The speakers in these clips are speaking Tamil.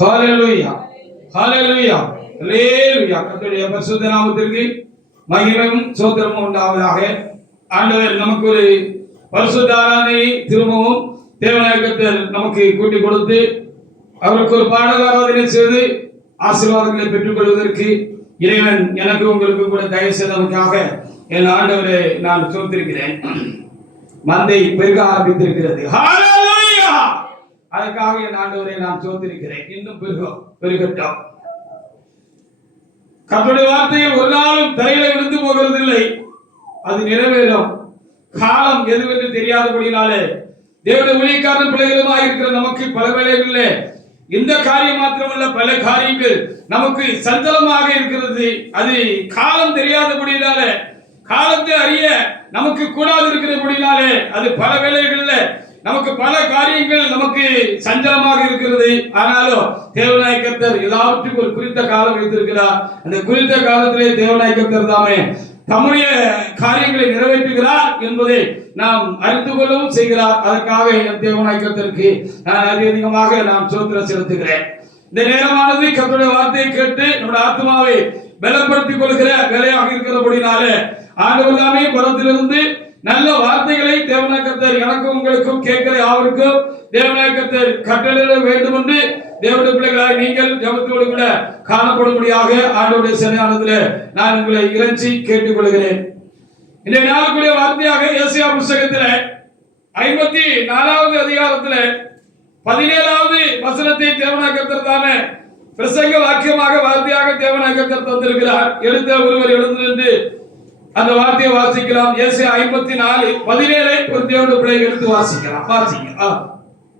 ஹalleluya ஹalleluya ஹalleluya. கர்த்தருடைய பரிசுத்த நாமத்திற்கு மகிமையும் ஸ்தோத்திரமும் உண்டாவதாக. ஆண்டவர் நமக்கு ஒரு பரிசுத்த ஆராதனையை திரும்பவும் தேவனாகிய கர்த்தர் நமக்கு கூட்டி கொடுத்து அவருக்கு ஒரு பாடல் ஆராதனை செய்து ஆசீர்வாதங்களை பெற்றுக் கொள்வதற்கு இறைவன் எனக்கு உங்களுக்கு கூட தயவு செய்ததற்காக என் ஆண்டவரை நான் ஸ்தோத்திரிக்கிறேன். மந்தை பெருக ஆரம்பித்திருக்கிறது. ஹalleluya. அதற்காக என் ஆண்டவரை நான் ஸ்தோத்திரிக்கிறேன். இன்னும் பெருகட்டும். கர்த்தருடைய வார்த்தையில் ஒரு நாளும் தரையில விழுந்து போகிறதில்லை, அது நிறைவேறும். காலம் எதுவென்று தெரியாதபடினாலே தேவனுடைய ஊழியக்காரர் பிள்ளைகளுமாய் இருக்கிற நமக்கு பல வேளைகளிலே இந்த காரியம் மாத்திரமல்ல, பல காரியங்கள் நமக்கு சஞ்சலமாக இருக்கிறது. அது காலம் தெரியாதபடினாலே, காலத்தை அறிய நமக்கு கூடாது இருக்கிறபடினாலே அது பல வேளைகளில் நமக்கு பல காரியங்கள் நமக்கு சஞ்சலமாக இருக்கிறது. ஆனாலும் தேவனாகிய கர்த்தர் எல்லாவற்றுக்கும் ஒரு குறித்த காலம் வைத்திருக்கிறார். அந்த குறித்த காலத்திலே தேவனாகிய கர்த்தர் தாமே தம்முடைய காரியங்களை நிறைவேற்றுகிறார் என்பதை நாம் அறிந்து கொள்ளவும் செய்கிறார். அதற்காக என் தேவனாகிய கர்த்தருக்கு நான் அதிகமாக நாம் ஸ்தோத்திரம் செலுத்துகிறேன். இந்த நேரமானது கர்த்தருடைய வார்த்தையை கேட்டு நம்முடைய ஆத்மாவை பலப்படுத்திக் கொள்கிற வேலையாக இருக்கிறபடினாலே ஆண்டவர் தாமே பரத்திலிருந்து நல்ல வார்த்தைகளை தேவனாகிய கர்த்தர் எனக்கும் உங்களுக்கும் கேட்கிற யாவருக்கும் தேவனாகிய கர்த்தர் கட்டளையிட வேண்டும் என்று தேவனுடைய பிள்ளைகளாய் நீங்கள் ஜெபத்தோடு கூட காணப்படும்படியாக ஆண்டவருடைய சன்னிதானத்திலே நான் உங்களை இறைஞ்சி கேட்டுக்கொள்கிறேன். இந்த நாளுக்குரிய வார்த்தையாக ஏசாயா புத்தகத்திலே 54வது அதிகாரத்திலே 17வது வசனத்தை தேவனாகிய கர்த்தர் தாமே பிரசங்க வாக்கியமாக வார்த்தையாக தேவனாகிய கர்த்தர் தந்திருக்கிறார். எழுந்த ஒருவர் எழுந்து நின்று அந்த வார்த்தையை வாசிக்கலாம். ஏசாயா 54:17 ஒரு தேவனுடைய பிள்ளை எடுத்து வாசிக்கலாம். வாசிங்க.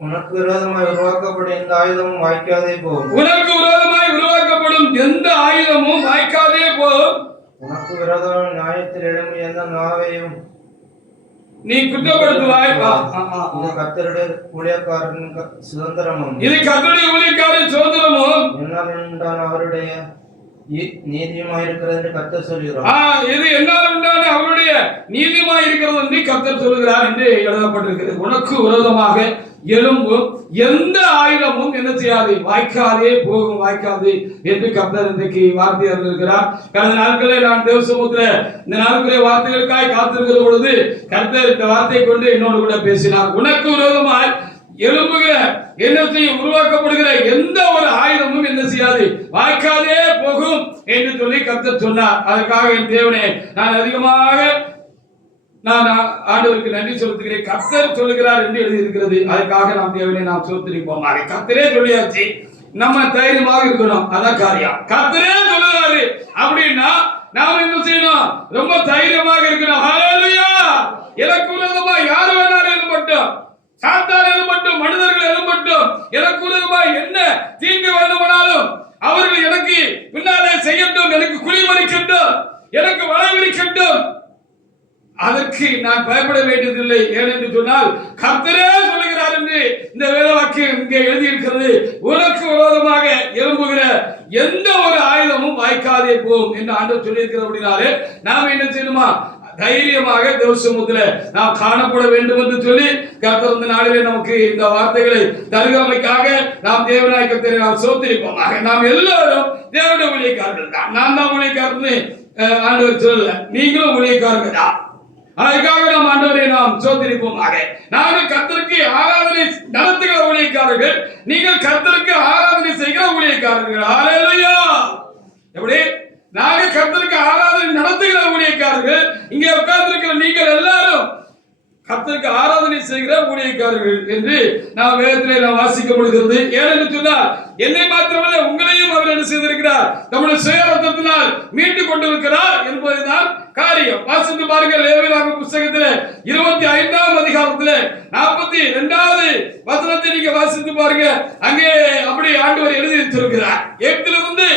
உனக்கு விரோதமாய் உருவாக்கப்படும் எந்த ஆயுதமும் வாய்க்காதே போகும். உனக்கு விரோதமாய் உருவாக்கப்படும் எந்த ஆயுதமும் வாய்க்காதே போகும். உனக்கு விரோதமான நியாயத்தில் எழும்பி எந்த நாவையும் நீ குற்றப்படுத்துவாய். இது கர்த்தருடைய ஊழியக்காரரின் சுதந்திரமும், இது கர்த்தருடைய ஊழியக்காரரின் சுதந்திரமும் என்னால் உண்டான அவருடைய நீதியுமாய் இருக்கிறது என்று கர்த்தர் சொல்கிறார். இது என்னால் உண்டான அவருடைய நீதியுமாய் இருக்கிறது என்று கர்த்தர் சொல்கிறார் என்று எழுதப்பட்டிருக்கிறது. உனக்கு விரோதமாக எழும்பும் எந்த ஆயுதமும் என்ன செய்யாது, வாய்க்காதே போகும், வாய்க்காது என்று கர்த்தர் இன்றைக்கு வார்த்தை அறிந்திருக்கிறார். கடந்த நாட்களே நான் தேவ சமூகத்தில் இந்த நாட்களுடைய வார்த்தைகளுக்காய் காத்திருக்கிற பொழுது கர்த்தர் இந்த வார்த்தையை கொண்டு என்னோடு கூட பேசினார். உனக்கு விரோதமாய் எழும்புகிற எண்ணத்தையும் உருவாக்கப்படுகிற எந்த ஒரு ஆயுதமும் என்ன செய்யாது, வாய்க்காதே போகும் என்று சொல்லி கர்த்தர் சொன்னார். அதற்காக என் தேவனே நான் அதிகமாக நான் ஆண்டவருக்கு நன்றி செலுத்துகிறேன். கர்த்தர் சொல்லுகிறார் என்று எழுதியிருக்கிறது. அதற்காக நாம் தேவனே நாம் ஸ்தோத்திரிப்போம். கர்த்தரே சொல்லியாச்சு, நம்ம தைரியமாக இருக்கணும். அதான் காரியம். கர்த்தரே சொல்லுகிறாரு அப்படின்னா நாம என்ன செய்யணும், ரொம்ப தைரியமாக இருக்கணும். ஹalleluya. எனக்கு விரோதமா யார் வேணாலும் எழும்பட்டும், சாத்தான் எழும்பட்டும், மனிதர்கள் எழும்பட்டும், எனக்கு விரோதமா என்ன தீங்கு வேண்டுமானாலும் அவர்கள் எனக்கு பின்னாலே செய்யட்டும், எனக்கு குழி மறிக்கட்டும், எனக்கு வளைவிரிக்கட்டும், அதற்கு நான் பயப்பட வேண்டியதில்லை. ஏனென்று சொன்னால் கர்த்தரே சொல்லுகிறார் என்று இந்த வேத வாக்கியம் இங்கே எழுதியிருக்கிறது. உனக்கு விரோதமாக எழும்புகிற எந்த ஒரு ஆயுதமும் வாய்க்காதே போகும் என்று ஆண்டவர் சொல்லியிருக்கிறபடினாலே நாம் என்ன செய்யணுமா, தைரியமாக தேவ சமூகத்தில் நாம் காணப்பட வேண்டும் என்று சொல்லி கர்த்தர் இந்த நாளிலே நமக்கு இந்த வார்த்தைகளை தருகாமைக்காக நாம் தேவனாகிய கர்த்தரை நாம் ஸ்தோத்திரிப்போம். நாம் எல்லாரும் தேவனுடைய ஊழியக்காரர்கள் தான். நான் தான் ஊழியக்காரன்னு ஆண்டவர் சொல்லல, நீங்களும் ஊழியக்காரர்கள் தான். அதற்காக நாம் ஆண்டவரை நாம் ஸ்தோத்திரிப்போம். நாங்கள் கர்த்தருக்கு ஆராதனை நடத்துகிற ஊழியக்காரர்கள், நீங்கள் கர்த்தருக்கு ஆராதனை செய்கிற ஊழியக்காரர்கள். ஹalleluya. எப்படி நாங்க கர்த்தருக்கு ஆராதனை நடத்துகிற ஊழியக்காரர்கள், இங்கே உட்கார்ந்திருக்கிற நீங்கள் எல்லாரும் கர்த்தருக்கு ஆராதனை செய்கிற ஊழியக்காரர்கள் என்று நாம் வேதத்திலே நாம் வாசிக்க முடிகிறது. ஏனென்று சொன்னால் என்னை மாத்திரமல்ல உங்களையும் அவர் என்ன செய்திருக்கிறார், நம்முடைய சுய ரத்தத்தினால் மீட்டு கொண்டிருக்கிறார் என்பதுதான் காரியம். வாசித்து பாருங்கள். லேவியராகம புத்தகத்திலே 25ஆம் அதிகாரத்திலே 42வது வசனத்தை நீங்க வாசித்து பாருங்க. அங்கே அப்படி ஆண்டவர் எழுதி வைத்திருக்கிறார், எகிப்திலிருந்து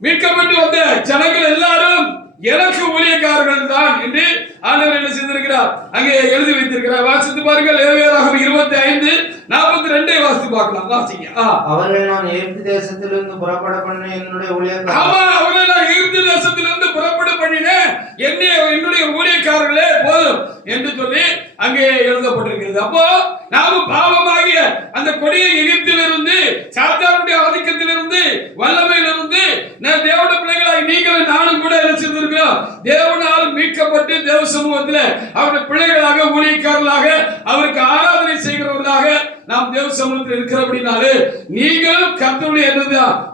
மீட்கப்பட்டு வந்த ஜனங்கள் எல்லாரும் எனக்கு ஊழியக்காரர்கள் தான் என்று ஆண்டவர் என்ன செய்திருக்கிறார், அங்கே எழுதி வைத்திருக்கிறார். வாசித்து பாருங்கள். லேவியராகமம் 25:42 வாசித்து பார்க்கலாம். வாசிங்க. அவர்களை நான் எகிப்து தேசத்திலிருந்து புறப்பட பண்ண என்னுடைய ஊழியக்காரர்கள். ஆமா, அவர்களை நான் எகிப்து தேசத்திலிருந்து புறப்பட பண்ணினேன், என்னுடைய ஊழியக்காரர்களே போதும் என்று சொல்லி அங்கே எழுதப்பட்டிருக்கிறது. அப்போ நாம பாவமாகிய அந்த கொடிய எகிப்திலிருந்து, சாத்தானுடைய ஆதிக்கத்திலிருந்து, வல்லமையிலிருந்து தேவனுடைய பிள்ளைகளாய் நீங்களும் நானும் கூட இருக்கிறோம். தேவனால் மீட்கப்பட்டு தேவ சமூகத்தில் அவருடைய பிள்ளைகளாக, ஊழியக்காரர்களாக, அவருக்கு ஆராதனை செய்கிறவர்களாக நாம் தேவ சமூகத்தில் இருக்கிறபடினாலே நீங்களும் கர்த்தருடைய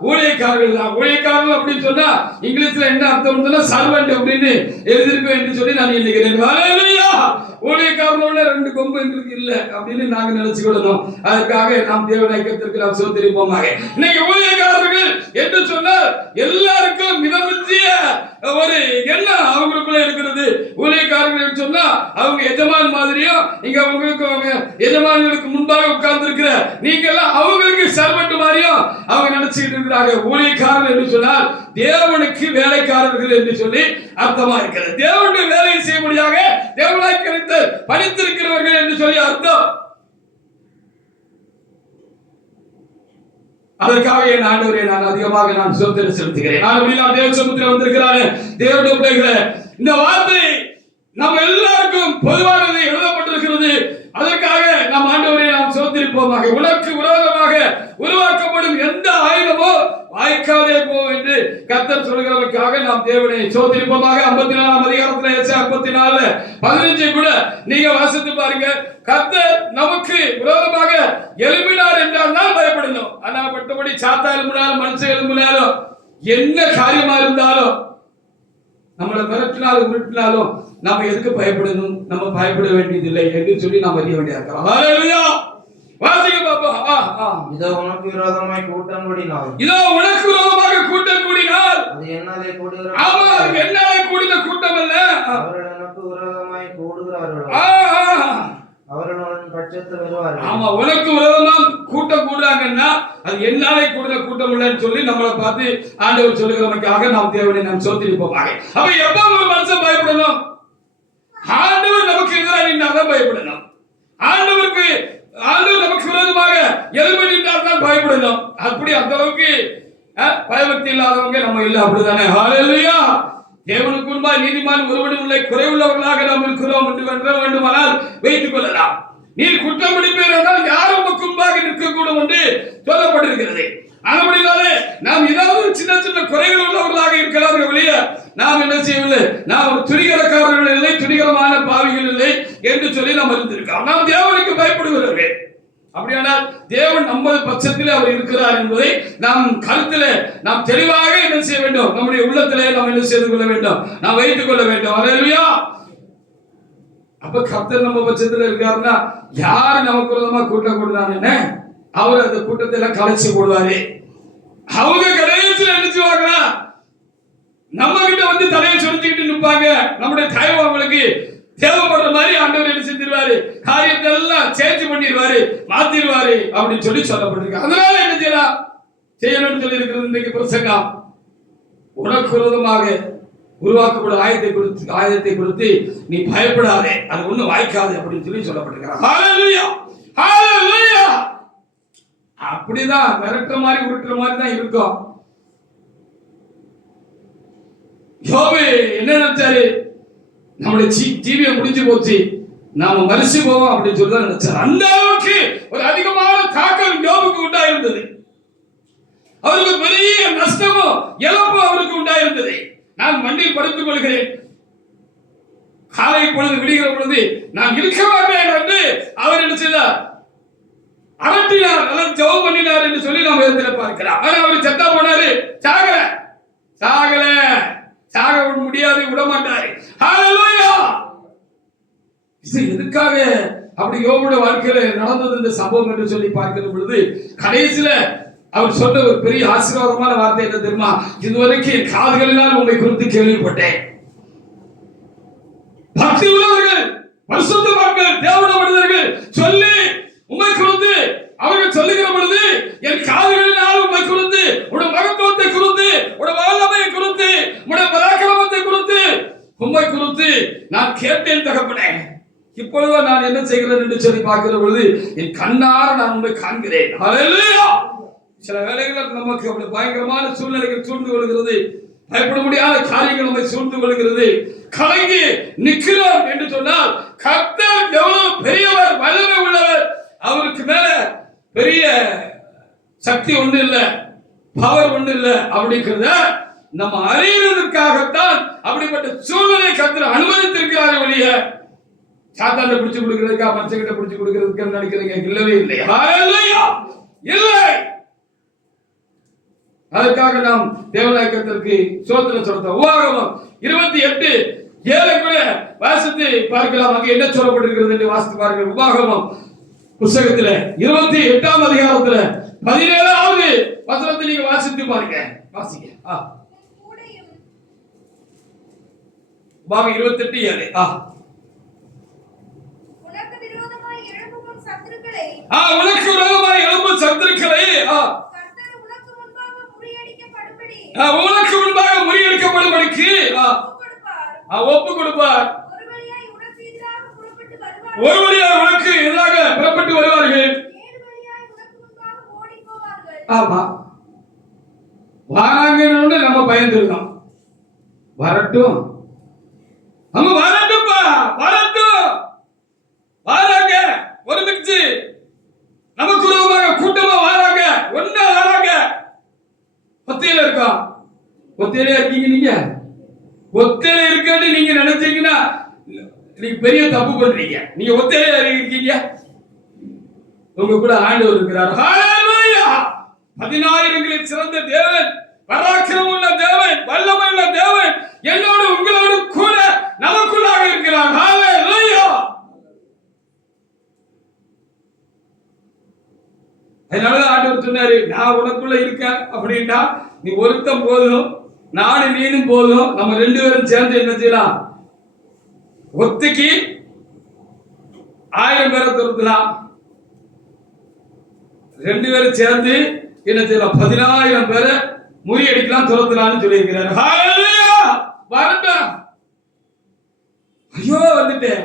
ஊழியக்காரர்கள் தான். ஊழியக்காரர்கள் அப்படின்னு சொன்னா இங்கிலீஷ்ல என்ன அர்த்தம்? சர்வெண்ட் அப்படின்னு எழுதியிருக்கோம் என்று சொல்லி நான் எண்ணுகிறேன். ஊழியக்காரர்களோட 2 கொம்பு எங்களுக்கு இல்லை அப்படின்னு நாங்க நினைச்சுக்கிடணும். அதுக்காக நாம் தேவனை கர்த்தருக்கு நாம் சோதரிப்போமாக. இன்னைக்கு ஊழியக்காரர்கள் என்று சொன்னால் எல்லாருக்கும் மிதமிஞ்சிய ஒரு எண்ணம் அவங்களுக்குள்ள இருக்கிறது. ஊழியக்காரர்கள் சொன்னா அவங்க எஜமான் மாதிரியும், இங்க அவங்களுக்கு எஜமான்களுக்கு முன்பாக உட்கார்ந்து இருக்கிற நீங்க எல்லாம் அவங்களுக்கு சர்வெண்ட் மாதிரியும் அவங்க நினைச்சுக்கிட்டு இருக்கிறாங்க. ஊழியக்காரர்கள் என்று சொன்னால் தேவனுக்கு வேலைக்காரர்கள் என்று சொல்லி அர்த்தமா இருக்கிறது. தேவனுடைய வேலையை செய்யும்படியாக தேவனாய் கருத்து படித்திருக்கிறவர்கள் என்று சொல்லி அர்த்தம். அதற்காக என் ஆண்டவரை நான் அதிகமாக நான் சோதனை செலுத்துகிறேன். நான் தேவ சமூகத்தில் வந்திருக்கிறாரு தேவனுடைய பிள்ளைகளே, இந்த வார்த்தை நம்ம எல்லாருக்கும் பொதுவானது எழுதப்பட்டிருக்கிறது. அதற்காக நாம் ஆண்டவரை நாம் சோதரிப்போமாக. உனக்கு விரோதமாக உருவாக்கப்படும் எந்த ஆயுதமோ வாய்க்காதே போ என்று கர்த்தர் சொல்கிறதற்காக நாம் தேவனை சோதரிப்போமாக. 54ஆம் அதிகாரத்தில் ஏசாயா 54:15 கூட நீங்க வாசித்து பாருங்க. கர்த்தர் நமக்கு விரோதமாக எழும்பினார் என்றால் தான் பயப்படணும். ஆனா மற்றபடி சாத்தா எழும்பினாலும் மனுஷன் எழும்பினாலும் என்ன காரியமா இருந்தாலும் நம்மளை மிரட்டினாலும் உருட்டினாலும் நம்ம எதுக்கு பயப்படணும்? நம்ம பயப்பட வேண்டியதில்லை என்று சொல்லி நாம் அறிய வேண்டிய இருக்கிறோம். ஹல்லேலூயா. வாசிங்க பாப்பா. இதோ உனக்கு விரோதமாய் கூட்டம் கூடினால், இதோ உனக்கு விரோதமாக கூட்டம் கூடினால், அது என்னாலே கூடுகிற, ஆமா அது என்னாலே கூடின கூட்டம் அல்ல, அவர்கள் எனக்கு விரோதமாய் கூடுகிறார்கள், அவர்கள் பட்சத்தில் வருவார்கள். ஆமா, உனக்கு விரோதமா கூட்டம் கூடுறாங்கன்னா அது என்னாலே கூடுன கூட்டம் இல்லைன்னு சொல்லி நம்மளை பார்த்து ஆண்டவர் சொல்லுகிறவனுக்காக நாம் தேவனை நாம் சோதரிப்போமாக. அப்ப எப்ப ஒரு மனுஷன் பயப்படணும்? ஆண்டவர் நமக்கு எதிராக நின்றாதான் பயப்படணும். ஆண்டவர் நமக்கு விரோதமாக எழுப்பி நின்றால் தான் பயப்படணும். அப்படி அந்த அளவுக்கு பயபக்தி இல்லாதவங்க நம்ம இல்லை, அப்படிதானே? ஹல்லேலூயா. தேவனுக்கு முன்பாக நீதிமான் ஒருவனும் இல்லை, குறைவுள்ளவர்களாக நாம் இருக்கிறோம் என்று வேண்டுமானால் வைத்துக் கொள்ளலாம். நீர் குற்றம் பிடிப்பீர் என்றால் யாரும் முன்பாக நிற்கக்கூடும் என்று சொல்லப்பட்டிருக்கிறது. அப்படினாலே நாம் ஏதாவது சின்ன சின்ன குறைகள் உள்ளவர்களாக இருக்கலாம் வெளியே நாம் என்ன செய்யவில்லை. நாம் ஒரு துணிகரக்காரர்கள் இல்லை, துணிகரமான பாவிகள் இல்லை என்று சொல்லி நாம் அறிந்திருக்கிறோம். நாம் தேவனுக்கு பயப்படுகிறவர்கள். அப்படியானால் தேவன் நமது பட்சத்தில் அவர் இருக்கிறார் என்பதை நாம் கருத்தில் நாம் தெளிவாக என்ன செய்ய வேண்டும்? நம்முடைய உள்ளத்திலே நாம் என்ன செய்து கொள்ள வேண்டும்? நாம் வைத்துக் கொள்ள வேண்டும். ஹல்லேலூயா. அப்ப கர்த்தர் நம்ம பட்சத்தில் இருக்காருன்னா யார் நமக்கு விரோதமா கூட்டம் கூடுறான்னு அவர் அந்த கூட்டத்தை எல்லாம் கலைச்சு போடுவாரு. அவங்க கடைசியில் என்ன செய்வாங்கன்னா நம்ம கிட்ட வந்து தலையை சுருட்டிக்கிட்டு நிற்பாங்க. நம்முடைய தயவு அவங்களுக்கு தேவைப்படுற மாதிரி ஆண்டவர் என்ன செஞ்சிருவாரு? காரியத்தை எல்லாம் சேஞ்ச் பண்ணிடுவாரு, மாத்திடுவாரு அப்படின்னு சொல்லி சொல்லப்பட்டிருக்கு. அதனால என்ன செய்யணும்னு சொல்லி இருக்கிறது இன்றைக்கு பிரசங்கம். உனக்கு விரோதமாக உருவாக்கப்படும் ஆயுதத்தை கொடுத்து நீ பயப்படாதே, அது ஒண்ணு வாய்க்காது அப்படின்னு சொல்லி சொல்லப்பட்டிருக்கிறார். ஹல்லேலூயா. ஹல்லேலூயா. அப்படிதான் மிரட்டுற மாதிரி உருட்டுற மாதிரி தான் இருக்கும். யோபு என்ன நினைச்சாரு? நம்முடைய ஜீவியம் முடிஞ்சு போச்சு, நாம மரிச்சு போவோம் அப்படின்னு சொல்லி தான் நினைச்சாரு. அந்த அளவுக்கு ஒரு அதிகமான தாக்கம் யோபுக்கு உண்டாயிருந்தது. அவருக்கு பெரிய நஷ்டமும் இழப்பும் அவருக்கு உண்டாயிருந்தது. நான் மண்ணில் படுத்துக் கொள்கிறேன், காலை பொழுது விடுகிற பொழுது நான் இருக்க மாட்டேன் என்று அவர் என்ன செய்தார்? அரட்டினார், அல்லது ஜெபம் பண்ணினார் என்று சொல்லி நாம் வேதத்தில் பார்க்கிறோம். ஆனா அவர் செத்தா போனாரு, சாகல முடியாது, விட மாட்டாரு. ஹல்லேலூயா. இது எதுக்காக அப்படி யோபுடைய வாழ்க்கையில நடந்தது இந்த சம்பவம் என்று சொல்லி பார்க்கிற பொழுது கடைசியில அவர் சொன்ன ஒரு பெரிய ஆசீர்வாதமான வார்த்தை என்ன தெரியுமா? இதுவரைக்கும் என் காதுகளினால் உங்களை குறித்து கேள்விப்பட்டேன். பக்தி உள்ளவர்கள், பரிசுத்தவான்கள், தேவனுடைய மனிதர்கள் சொல்லி உம்மை குறித்து அவர்கள் சொல்லுகிற பொழுது என் காதுகளினால் உம்மை குறித்து, உடைய மகத்துவத்தை குறித்து, உடைய வல்லமையை குறித்து, உடைய பராக்கிரமத்தை குறித்து, உம்மை குறித்து நான் கேட்டேன் தகப்பனே. இப்பொழுது நான் என்ன செய்கிறேன் என்று சொல்லி பார்க்கிற பொழுது என் கண்ணார நான் உம்மை காண்கிறேன். ஹல்லேலூயா. சில வேளைகளில் நமக்கு அப்படி பயங்கரமான சூழ்நிலைகள் சூழ்ந்து கொள்கிறது, பயப்பட முடியாத காரியங்கள் நம்மை சூழ்ந்து கொள்கிறது. கலங்கி நிற்கிறோம் என்று சொன்னால் கர்த்தர் எவ்வளவு பெரியவர், வல்லமை உள்ளவர், அவருக்கு மேல பெரிய சக்தி ஒண்ணு இல்ல, பவர் ஒண்ணு இல்ல அப்படிங்கிறத நம்ம அறியறதற்காகத்தான் அப்படிப்பட்ட சூழ்நிலை கர்த்தர் அனுமதித்திருக்கிறாரே ஒழிய சாத்தானை பிடிச்சு கொடுக்கிறதுக்கா, மனுஷங்கிட்ட பிடிச்சு கொடுக்கிறதுக்கு நினைக்கிறீங்க? இல்லவே இல்லை. ஹல்லேலூயா, இல்லை. அதற்காக நாம் தேவநாயகத்திற்கு சோத்திரம் செலுத்தோம். உபாகமம் 28:7 கூட வாசித்து பார்க்கலாம். அங்கே என்ன சொல்லப்பட்டிருக்கிறது என்று வாசித்து பாருங்கள். உபாகமம் புத்தகத்துல 28ஆம் அதிகாரத்துல 17வது வசனத்தை நீங்க வாசித்து பாருங்க. வாசிங்க. உபாகமம் 28:7. உனக்கு விரோதமாய் எழும்பும் சத்துருக்களை உனக்கு விரோதமாய் எழும்பும் சத்துருக்களை கர்த்தர் உனக்கு முன்பாக முறியடிக்கப்படும்படி முறியடிக்கப்படும்படிக்கு ஒப்பு கொடுப்பார். ஒரு வழியாய் உனக்கு எதிராக புறப்பட்டு வருவார்கள், 7 வழியாய் உனக்கு முன்பாக ஓடி போவார்கள். ஆமா, வாராங்கன்னு நம்ம பயந்துருக்கோம். வரட்டும், நம்ம வரட்டும்பா, வரட்டும், வாராங்க, ஒருமிச்சு நமக்கு விரோதமாக கூட்டமா வாராங்க, ஒண்ணா வாராங்க. ஒத்தையில இருக்கோம். ஒத்தையில இருக்கீங்க நீங்க. ஒத்தையில இருக்கன்னு நீங்க நினைச்சீங்கன்னா நீங்க பெரிய தப்பு பண்றீங்க. நீங்க ஒத்தையில இருக்கீங்க, உங்க கூட ஆண்டவர் இருக்கிறார். ஹல்லேலூயா. 10,000களில் சிறந்த தேவன், பராக்கிரமம் உள்ள தேவன், வல்லமை உள்ள தேவன் என்னோடு உங்களோடு கூட நமக்குள்ளாக இருக்கிறார். ஹல்லேலூயா. அதனால ஆண்டவர் சொன்னாரு, நான் உனக்குள்ள இருக்கேன் அப்படின்னா நீ ஒருத்தம் போதும், நானும் நீனும் போதும், நம்ம 2 பேரும் சேர்ந்து என்ன செய்யலாம்? ஒத்திக்கு 1000 பேரை துரத்தலாம். 2 பேரும் சேர்ந்து என்ன செய்யலாம்? 10,000 பேரை முறியடிக்கலாம், துரத்தலாம்னு சொல்லியிருக்கிறார். ஹல்லேலூயா. வரட்டும். ஐயோ வந்துட்டேன்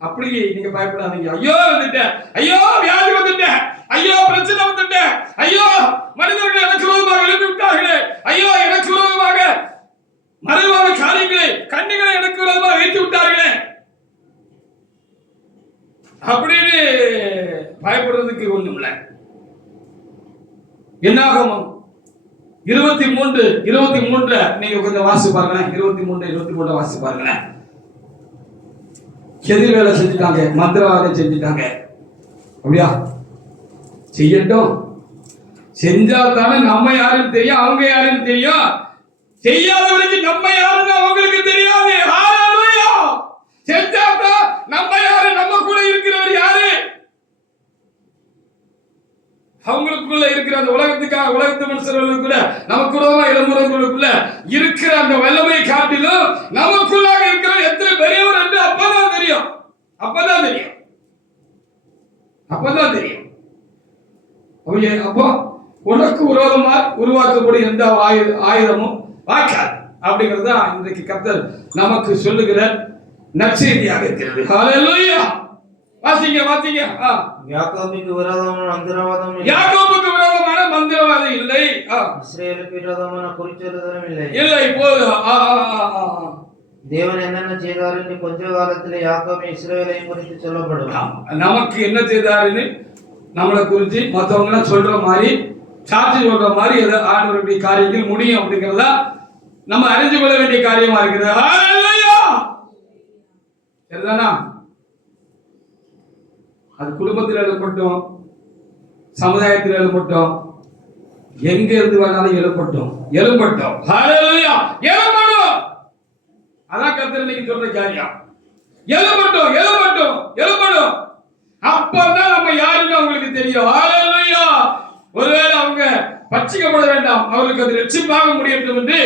அப்படி நீங்க பயப்படாதீங்க. ஐயோ வந்துட்டேன், ஐயோ வியாதி வந்துட்டேன், ஐயோ பிரச்சனை வந்துட்டேன், ஐயோ மனிதர்கள் எனக்கு விரோதமாக எழுப்பி விட்டார்களே, ஐயோ எனக்கு விரோதமாக மறைவான காரியங்களை, கண்ணிகளை எனக்கு விரோதமாக வைத்து விட்டார்களே அப்படின்னு பயப்படுறதுக்கு ஒண்ணும் இல்லை. என்னாகமம் 23 நீங்க கொஞ்சம் வாசி பாருங்களேன். 23 வாசி பாருங்களேன். எதிர் வேலை செஞ்சுட்டாங்க, மந்திரவாதம் செஞ்சுட்டாங்க. அப்படியா? செய்யட்டும். செஞ்சா தானே நம்ம யாருன்னு தெரியும், அவங்க யாருன்னு தெரியும். செய்யாதவருக்கு நம்ம யாருன்னு அவங்களுக்கு தெரியாது. ஹல்லேலூயா. செஞ்சா தான் நம்ம யாரு, நம்ம கூட இருக்கிறவர் யாரு, அவங்களுக்குள்ள இருக்கிற அந்த உலகத்து மனுஷர்களுக்குள்ள நமக்கு இளமுறைகளுக்குள்ள இருக்கிற அந்த வல்லமை காட்டிலும் நமக்குள்ளாக இருக்கிற எத்தனை பெரியவர் என்று அப்பதான் தெரியும். அப்போ உனக்கு விரோதமா உருவாக்கப்படும் எந்த ஆயுதமும் வாய்க்காது அப்படிங்கிறது இன்றைக்கு கர்த்தர் நமக்கு சொல்லுகிற நற்செய்தியாக இருக்கிறது. ஹல்லேலூயா. வாசிங்க. யாக்கோபுக்கு விரோதமான மந்திரவாதம் இல்லை, இஸ்ரவேலுக்கு விரோதமான குறிச்சொல்லுதலும் இல்லை. போதும். தேவன் என்னென்ன செய்தார் என்று கொஞ்ச காலத்தில் யாக்கோபு இஸ்ரவேலையும் குறித்து சொல்லப்படும். நமக்கு என்ன செய்தாருன்னு நம்மளை குறித்து மற்றவங்க சொல்ற மாதிரி, சாட்சி சொல்ற மாதிரி ஆண்டவருடைய காரியங்கள் முடியும் அப்படிங்கிறதா நம்ம அறிஞ்சு கொள்ள வேண்டிய காரியமா இருக்குது. ஹல்லேலூயா. சரிதானா? அது குடும்பத்தில் எழுப்பட்டும், சமுதாயத்தில் எழுப்பட்டும், எங்க இருந்து வேணாலும் எழுப்பட்டும். ஹல்லேலூயா. எழுப்பணும். அதான் கர்த்தர் இன்னைக்கு சொல்ற காரியம். எழுப்பட்டும். அப்பதான் நம்ம யாருன்னு அவங்களுக்கு தெரியும். ஹல்லேலூயா. ஒருவேளை அவங்க பட்சிக்கப்பட வேண்டாம், அவர்களுக்கு அது ரட்சிப்பாக முடியட்டும் என்று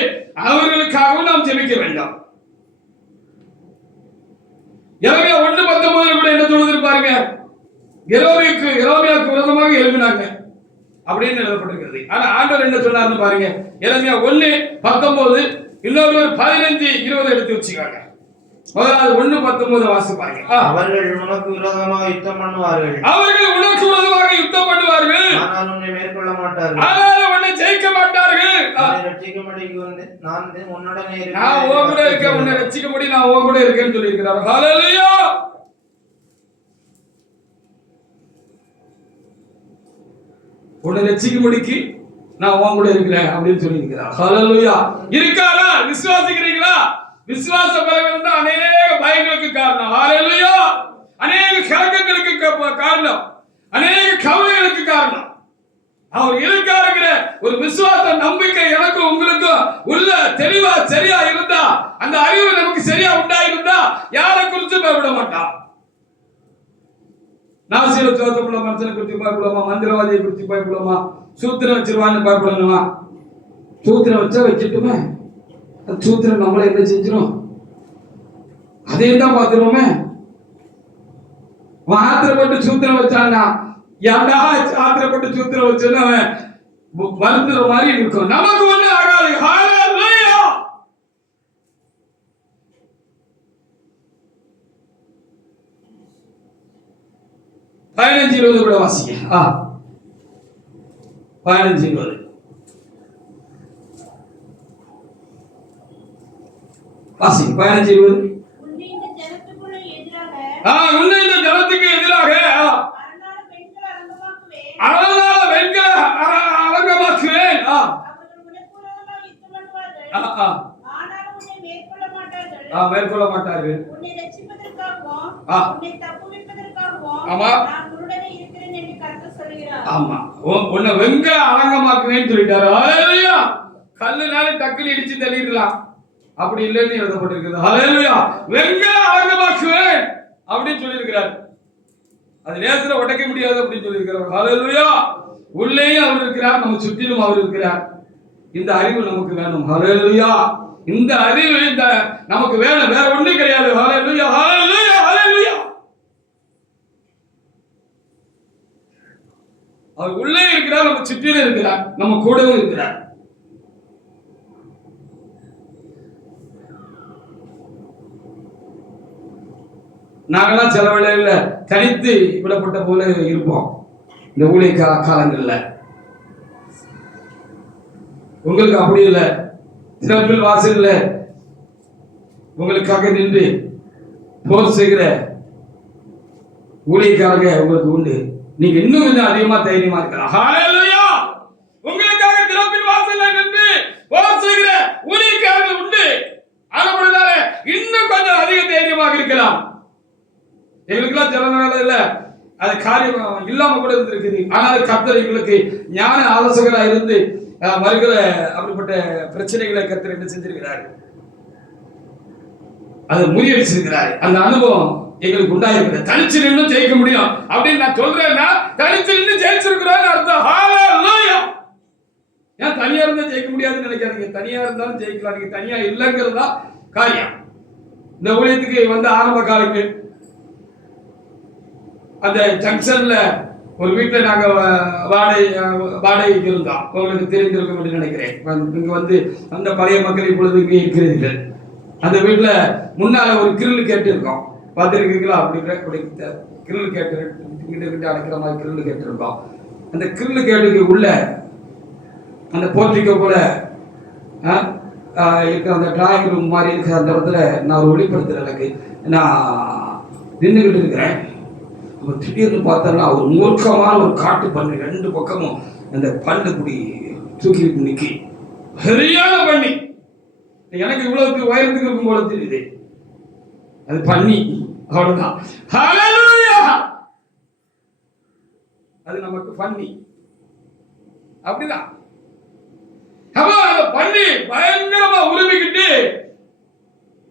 அவர்களுக்காகவும் நாம் ஜெபிக்க வேண்டாம். எரேமியா 1:19 கூட என்ன சொல்லுது பாருங்க. எரேமியாவுக்கு விரோதமாக எழுப்பினாங்க அப்படின்னு எழுதப்பட்டிருக்கிறது. ஆனா ஆண்டவர் என்ன சொன்னார்னு பாருங்க. எரேமியா 1:19, இன்னொரு 15:20 எடுத்து வச்சுக்காங்க. முதலாவது 1:19 வாசி பாருங்க. அவர்கள் உனக்கு விரோதமாக யுத்தம் பண்ணுவார்கள், ஆனால் உன்னை மேற்கொள்ள மாட்டார்கள், உன்னை ஜெயிக்க மாட்டார்கள், ரட்சிக்கும்படிக்கு நான் உன்னுடனே நான் உன் கூட இருக்கேன், உன்னை ரட்சிக்கும்படி நான் உன் கூட இருக்கேன்னு சொல்லி இருக்கிறார். ஹல்லேலூயா. உன்னை ரட்சிக்கும்படிக்கு நான் உன் கூட இருக்கிறேன் அப்படின்னு சொல்லி இருக்கிறார். ஹல்லேலூயா. இருக்காரா? விசுவாசிக்கிறீங்களா? விசுவாச பலவீனம் தான் அநேக பயங்களுக்கு காரணம். ஹல்லேலூயா. அநேக கலக்கங்களுக்கு காரணம், அநேக கவலைகளுக்கு காரணம். அவர் இருக்காருங்கிற ஒரு விசுவாச நம்பிக்கை எனக்கும் உங்களுக்கும் உள்ள தெளிவா சரியா இருந்தா, அந்த அறிவு நமக்கு சரியா உண்டாயிருந்தா யாரை குறித்து பயப்பட மாட்டான். நாசியில சோதப்புள்ள மனுஷனை குறித்து பயப்படலாமா? மந்திரவாதியை குறித்து பயப்படலாமா? சூத்திரம் வச்சிருவான்னு பயப்படணுமா? சூத்திரம் வச்சா வைக்கட்டுமே, சூத்திரம் நம்மள என்ன செஞ்சிடும்? அதையும் தான் பார்த்துருவோமே. ஆத்திரப்பட்டு சூத்திரம் வச்சான்னா, யாரா ஆத்திரப்பட்டு சூத்திரம் வச்சுன்னு அவன் வருந்துற மாதிரி இருக்கும். நமக்கு ஒண்ணு ஆகாது. ஹல்லேலூயா. பதினஞ்சு 20 கூட வாசிங்க. 15 20 வாசிங்க. 15 20. உன்னை இந்த ஜனத்துக்குள்ள எதிராக உன்னை இந்த ஜனத்துக்கு எதிராக அழகான வெண்கல அலங்கமாக்குவேன். அவர்கள் உனக்கு விரோதமாக யுத்தம் பண்ணுவார்கள். ஆனாலும் உன்னை மேற்கொள்ள மாட்டார்கள். மேற்கொள்ள மாட்டார்கள். உன்னை ரட்சிப்பதற்காகவும் உன்னை தப்புவிப்பதற்காகவும் ஆமா. நான் உன்னுடனே இருக்கிறேன் என்று கர்த்தர் சொல்கிறார். ஆமா, உன்னை வெண்கல அலங்கமாக்குவேன்னு சொல்லிட்டாரு. ஹல்லேலூயா. கல்லுனால டக்குனு இடிச்சு தள்ளிடலாம், அப்படி இல்லைன்னு எழுதப்பட்டிருக்கிறது. ஹல்லேலூயா. வெண்கல அலங்கமாக்குவேன் அப்படின்னு சொல்லியிருக்கிறார். அது நேரத்துல உடைக்க முடியாது அப்படின்னு சொல்லியிருக்கிறார். ஹல்லேலூயா. உள்ளேயும் அவர் இருக்கிறார், நம்ம சுற்றிலும் அவர் இருக்கிறார். இந்த அறிவு நமக்கு வேணும். ஹல்லேலூயா. இந்த அறிவு இந்த நமக்கு வேணும், வேற ஒண்ணும் கிடையாது. ஹல்லேலூயா. ஹல்லேலூயா. ஹல்லேலூயா. அவர் உள்ளே இருக்கிறார், நம்ம சுற்றிலும் இருக்கிறார், நம்ம கூடவும் இருக்கிறார். நாங்கெல்லாம் சில வேளையில தனித்து விடப்பட்ட போல இருப்போம் இந்த ஊழிய காலங்கள்ல. உங்களுக்கு அப்படி இல்லை. திறப்பில் வாசல்ல உங்களுக்காக நின்று போர் செய்கிற ஊழியக்காரங்க உங்களுக்கு உண்டு. நீங்க இன்னும் கொஞ்சம் அதிகமா தைரியமா இருக்கலாம். ஹல்லேலூயா. உங்களுக்காக திறப்பில் வாசல்ல நின்று போர் செய்கிற ஊழியக்காரங்க உண்டு. அதனால இன்னும் கொஞ்சம் அதிக தைரியமாக இருக்கலாம். எங்களுக்கெல்லாம் சில வேளையில அது காரியம் இல்லாம கூட இருந்திருக்குது. ஆனால் கர்த்தர் எங்களுக்கு ஞான ஆலோசகராக இருந்து வருகிற அப்படிப்பட்ட பிரச்சனைகளை கர்த்தர் என்ன செஞ்சிருக்கிறார், அதை முறியடிச்சிருக்கிறார். அந்த அனுபவம் எங்களுக்கு உண்டாயிருக்கிறது. தனிச்சு நின்று ஜெயிக்க முடியும் அப்படின்னு நான் சொல்றேன்னா, தனிச்சு நின்று ஜெயிச்சிருக்கிறோம்னு அர்த்தம். ஹல்லேலூயா. ஏன் தனியா இருந்தா ஜெயிக்க முடியாதுன்னு நினைக்காதீங்க. தனியா இருந்தாலும் ஜெயிக்கலாம். நீங்க தனியா இல்லைங்கிறது தான் காரியம். இந்த ஊழியத்துக்கு வந்த ஆரம்ப காலங்கள் அந்த ஜங்ஷன்ல ஒரு வீட்டில் நாங்க வாடகைக்கு இருந்தோம். உங்களுக்கு தெரிந்திருக்கும் என்று நினைக்கிறேன். இங்க வந்து அந்த பழைய மக்கள் இப்பொழுது இங்கே இருக்கிறீர்கள். அந்த வீட்டுல முன்னால ஒரு கிரில் கேட்டு இருக்கோம். பார்த்துருக்கீங்களா? அப்படி கிரில் கேட்டு கிட்ட அடைக்கிற மாதிரி கிரில் கேட்டு இருக்கோம். அந்த கிரில் கேட்டுக்கு உள்ள அந்த போர்ட்டிக்கோ கூட இருக்கிற அந்த டிராயிங் ரூம் மாதிரி இருக்கிற அந்த இடத்துல நான் ஒரு வெளிப்படுத்துற எனக்கு நான் நின்றுகிட்டு இருக்கிறேன். திடீர்னு பார்த்தோம்னா ஒரு மூர்க்கமான ஒரு காட்டு பண்ணி 2 பக்கமும் அந்த பல்லு குடி தூக்கிட்டு நிக்கி சரியான பண்ணி. எனக்கு இவ்வளவு உயரத்துக்கு இருக்கும் போல தெரியுது. அது பண்ணி அவ்வளவுதான். ஹல்லேலூயா. அது நமக்கு பண்ணி அப்படிதான். பண்ணி பயங்கரமா உருவிக்கிட்டு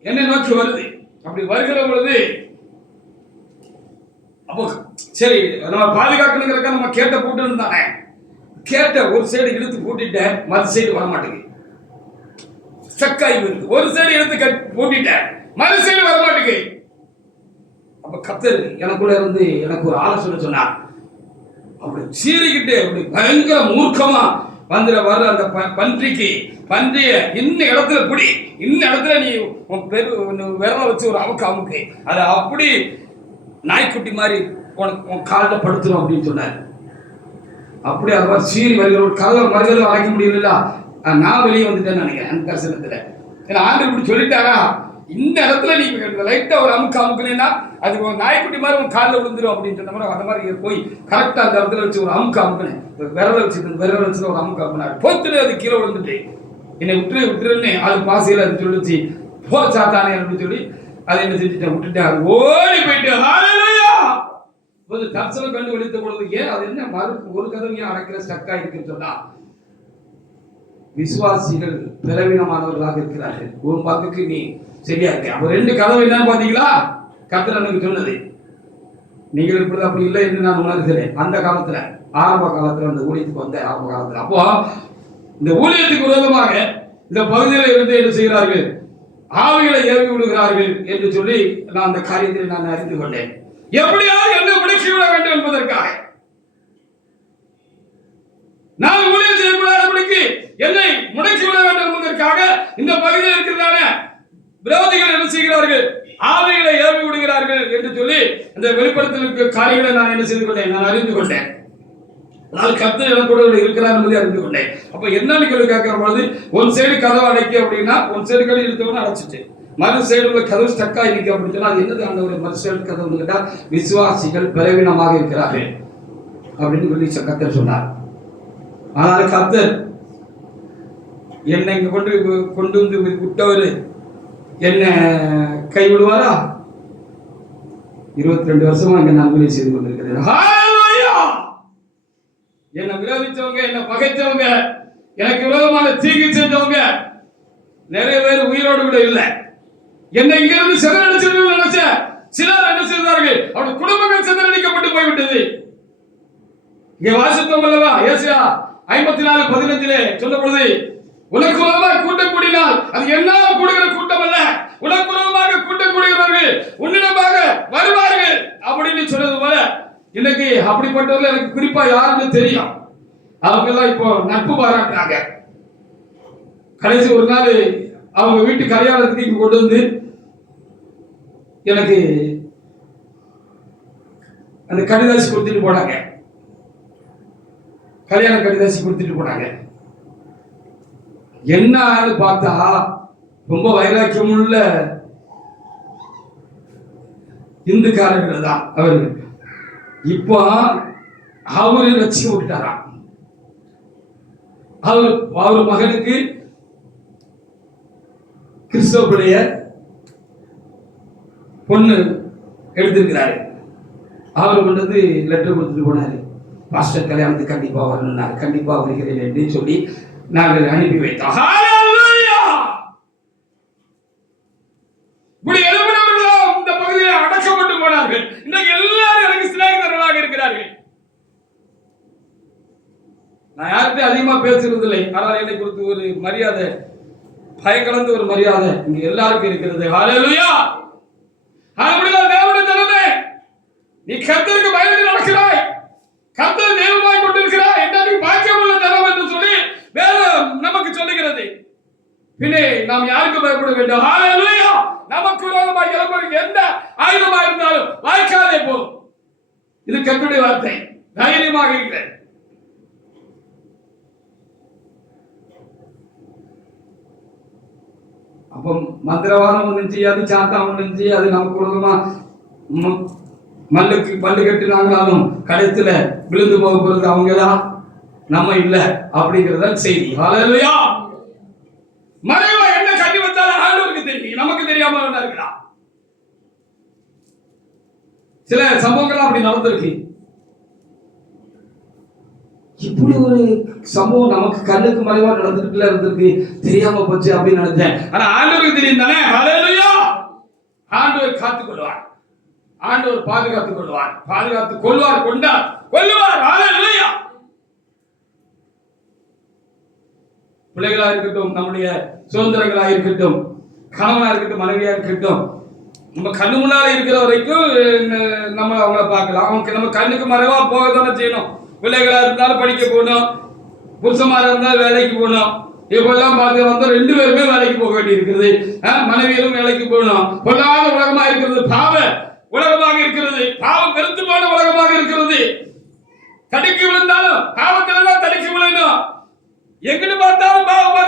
என்ன நோக்கி வருது. அப்படி வருகிற பொழுது அப்போ சரி நம்ம பாதுகாக்கணுங்கிறக்க நம்ம கேட்ட பூட்டு தானே, கேட்ட ஒரு சைடு இழுத்து பூட்டிட்டேன், மறு சைடு வர மாட்டேங்குது. சக்காய் வருது. ஒரு சைடு இழுத்து பூட்டிட்டேன், மறு சைடு வர மாட்டேங்குது. அப்ப கர்த்தர் எனக்குள்ள இருந்து எனக்கு ஒரு ஆலோசனை சொன்னார். அப்படி சீறிக்கிட்டு அப்படி பயங்கர மூர்க்கமா வர்ற அந்த பன்றிக்கு பன்றிய இன்ன இடத்துல புடி, இன்ன இடத்துல நீ விரல வச்சு ஒரு அமுக்கு அதை அப்படி நாய்க்குட்டி மாதிரி உனக்கு காலில் படுத்துரும் அப்படின்னு சொன்னார். அப்படி அது மாதிரி சீறி வருகிற ஒரு கல்ல மறுகளும் அழைக்க முடியல. நான் வெளியே வந்துட்டேன்னு நினைக்கிறேன் அந்த தரிசனத்துல. ஏன்னா ஆண்டு இப்படி சொல்லிட்டாரா, இந்த இடத்துல நீங்க லைட்டா ஒரு அமுக்குனீங்கன்னா அது ஒரு நாய்க்குட்டி மாதிரி உங்க காலில் விழுந்துரும் அப்படின்னு சொன்ன மாதிரி அந்த மாதிரி போய் கரெக்டா அந்த இடத்துல வச்சு ஒரு அமுக்குனேன். விரல வச்சு ஒரு அமுக்குனாரு. போத்துட்டு அது கீழே விழுந்துட்டு என்னை விட்டுருன்னு அது பாசையில அது சொல்லிச்சு, போ சாத்தானே அப்படின்னு சொல்லி அதை என்ன செஞ்சுட்டேன், விட்டுட்டேன். அது ஓடி போயிட்டு கொஞ்சம் தரிசனம் கண்டு வெளித்த பொழுது ஏன் அது என்ன ஒரு கதவையும் அடைக்கிற ஸ்டக்கா இருக்குன்னு சொன்னா, விசுவாசிகள் பலவீனமானவர்களாக இருக்கிறார்கள். ஒரு பங்குக்கு நீ சரியா இருக்க. அப்ப 2 கதவு என்னன்னு பாத்தீங்களா, கர்த்தர் எனக்கு சொன்னது. நீங்கள் இப்படி அப்படி இல்லை என்று நான் உணர்கிறேன். அந்த காலத்துல ஆரம்ப காலத்துல அந்த ஊழியத்துக்கு வந்த ஆரம்ப காலத்துல அப்போ இந்த ஊழியத்துக்கு விரோதமாக இந்த பகுதியில் இருந்து என்ன செய்கிறார்கள், ஆவிகளை ஏவி விடுகிறார்கள் என்று சொல்லி நான் அந்த காரியத்தை நான் அறிந்து கொண்டேன். எப்படியாவது என்ன முடக்கி விட வேண்டும் என்பதற்காக நான் ஊழியம் செய்யக்கூடாதபடிக்கு என்னை முடக்கி விட வேண்டும் என்பதற்காக இந்த பகுதியில் இருக்கிறதான விரோதிகள் என்ன செய்கிறார்கள், ஆவிகளை ஏவி விடுகிறார்கள் என்று சொல்லி இந்த வெளிப்படுத்தலுக்கு காரியங்களை நான் என்ன செய்து கொண்டேன், நான் அறிந்து கொண்டேன். அதனால் கர்த்தர் எனக்கு கூட இருக்கிறார் என்பதை அறிந்து கொண்டேன். அப்ப என்னன்னு சொல்லி கேட்கிற பொழுது, ஒரு சைடு கதவை அடைக்க அப்படின்னா ஒரு சைடு கதை இழுத்தவன அடைச்சிட்டு மறு சைடு உள்ள கதவு ஸ்டக்கா இருக்கு அப்படின்னு சொன்னா அது என்னது, அந்த ஒரு மறு சைடு கதவு கேட்டா விசுவாசிகள் பலவீனமாக இருக்கிறார்கள் அப்படின்னு சொல்லி கர்த்தர் சொன்னார். ஆனால் கர்த்தர் என்னை இங்க கொண்டு வந்து விட்டவர் என்ன கைவிடுவாரா? 22 வருஷமா இங்க நான் ஊழியம் செய்து கொண்டிருக்கிறேன். என்னை விரோதிச்சவங்க, என்னை பகைச்சவங்க, எனக்கு விரோதமான தீங்கு செஞ்சவங்க நிறைய பேர் உயிரோடு கூட இல்லை. என்னை இங்கிருந்து சிதறடிச்சு நினைச்ச சிலர் என்ன செய்தார்கள், அவருடைய குடும்பங்கள் சிதறடிக்கப்பட்டு போய்விட்டது. இங்க வாசித்தோம் அல்லவா, ஏசாயா 54:15 சொல்ல பொழுது, உனக்கு விரோதமாக கூட்டம் கூடினால் அது என்னால் கூடுகிற கூட்டம் அல்ல, உனக்கு விரோதமாக கூட்டம் கூடுகிறவர்கள் உன்னிடமாக வருவார்கள் அப்படின்னு சொன்னது போல இன்னைக்கு அப்படிப்பட்டவர்கள் எனக்கு குறிப்பா யாருன்னு தெரியும். அவங்க எல்லாம் இப்போ நட்பு பாராட்டுறாங்க. கடைசி ஒரு நாள் அவங்க வீட்டு கல்யாணத்துக்கு இங்க கொண்டு வந்து எனக்கு அந்த கடிதாசி கொடுத்துட்டு போனாங்க. கல்யாண கடிதாசி கொடுத்துட்டு போனாங்க. என்னன்னு பார்த்தா ரொம்ப வைராக்கியம் உள்ள இந்துக்காரர்கள் தான் அவர்கள். இப்போ அவரு வச்சு விட்டாராம். அவர் மகனுக்கு கிறிஸ்தவனுடைய பொண்ணு எடுத்திருக்கிறாரு. அவர் கொண்டது லெட்டர் கொடுத்துட்டு போனாரு. பாஸ்டர் கல்யாணத்துக்கு கண்டிப்பா வரணும்னாரு. கண்டிப்பா வருகிறேன் என்று சொல்லி நாங்கள் அனுப்பி வைத்தோம். இப்படி எழுப்பினவர்களும் இந்த பகுதியில் அடக்கப்பட்டு போனார்கள். இன்னைக்கு எல்லாரும் எனக்கு சிநேகிதர்களாக இருக்கிறார்கள். நான் யார்கிட்ட அதிகமா பேசுறது இல்லை. ஆனால் என்னை குறித்து ஒரு மரியாதை, பயக்கலந்து ஒரு மரியாதை இங்க எல்லாருக்கும் இருக்கிறது. ஹல்லேலூயா. அப்படிதான் தேவனுடைய ஜனமே, நீ கர்த்தருக்கு பயந்து நடக்கிறாய், கர்த்தர் தெய்வமாய் கொண்டிருக்கிறாய் என்று பாக்கியமுள்ள ஜனம் என்று சொல்லி வேதம் நமக்கு சொல்லுகிறது. பின்னே நாம் யாருக்கு பயப்பட வேண்டும்? ஹல்லேலூயா. நமக்கு விரோதமாக எழும்புகிற எந்த ஆயுதமா இருந்தாலும் வாய்க்காதே போகும். இது கர்த்தருடைய வார்த்தை. தைரியமாக இருக்கிறேன். அப்ப மந்திரவாதம் ஒன்றும் செய்யாது, சாத்தா ஒன்றும் செய்யாது. நமக்கு விரோதமா மல்லு கட்டுனாங்களாலும் கடைத்துல விழுந்து போக போறது அவங்கதான், நம்ம இல்ல அப்படிங்கறத செய்தி. ஹல்லேலூயா. மறைவா என்ன கட்டி வச்சாலும் ஆண்டவருக்கு தெரியும், நமக்கு தெரியாம இருக்கலாம். சில சம்பவங்கள் அப்படி நடந்திருக்கு. இப்படி ஒரு சம்பவம் நமக்கு கண்ணுக்கு மறைவா நடந்துட்டுல இருந்திருக்கு, தெரியாம போச்சு அப்படின்னு நினைச்சேன். ஆனா ஆண்டவருக்கு தெரியும் தானே. ஹல்லேலூயா. ஆண்டவர் காத்துக் கொள்வார், ஆண்டவர் பாதுகாத்துக் கொள்வார், பாதுகாத்துக் கொள்வார், கொள்வார். ஹல்லேலூயா. பிள்ளைகளா இருக்கட்டும், நம்முடைய சுதந்திரங்களா இருக்கட்டும், கணவனா இருக்கட்டும், மனைவியா இருக்கட்டும், நம்ம கண்ணு முன்னால இருக்கிற வரைக்கும் நம்ம அவங்கள பார்க்கலாம். அவங்க நம்ம கண்ணுக்கு மறைவா போக தானே செய்யணும். பிள்ளைகளா இருந்தாலும் படிக்க போகணும், புருஷமாரா இருந்தாலும் வேலைக்கு போகணும். இப்பெல்லாம் பார்த்து வந்தா 2 பேருமே வேலைக்கு போக வேண்டி இருக்குது. மனைவியிலும் வேலைக்கு போகணும். பொல்லாத உலகமா இருக்கிறது, பாவ உலகமாக இருக்கிறது, பாவம் பெருத்து போன உலகமாக இருக்கிறது. தடுக்கி விழுந்தாலும் பாவத்தில்தான் தடுக்கி விழணும். எங்கிட்டு பார்த்தாலும் பாவமா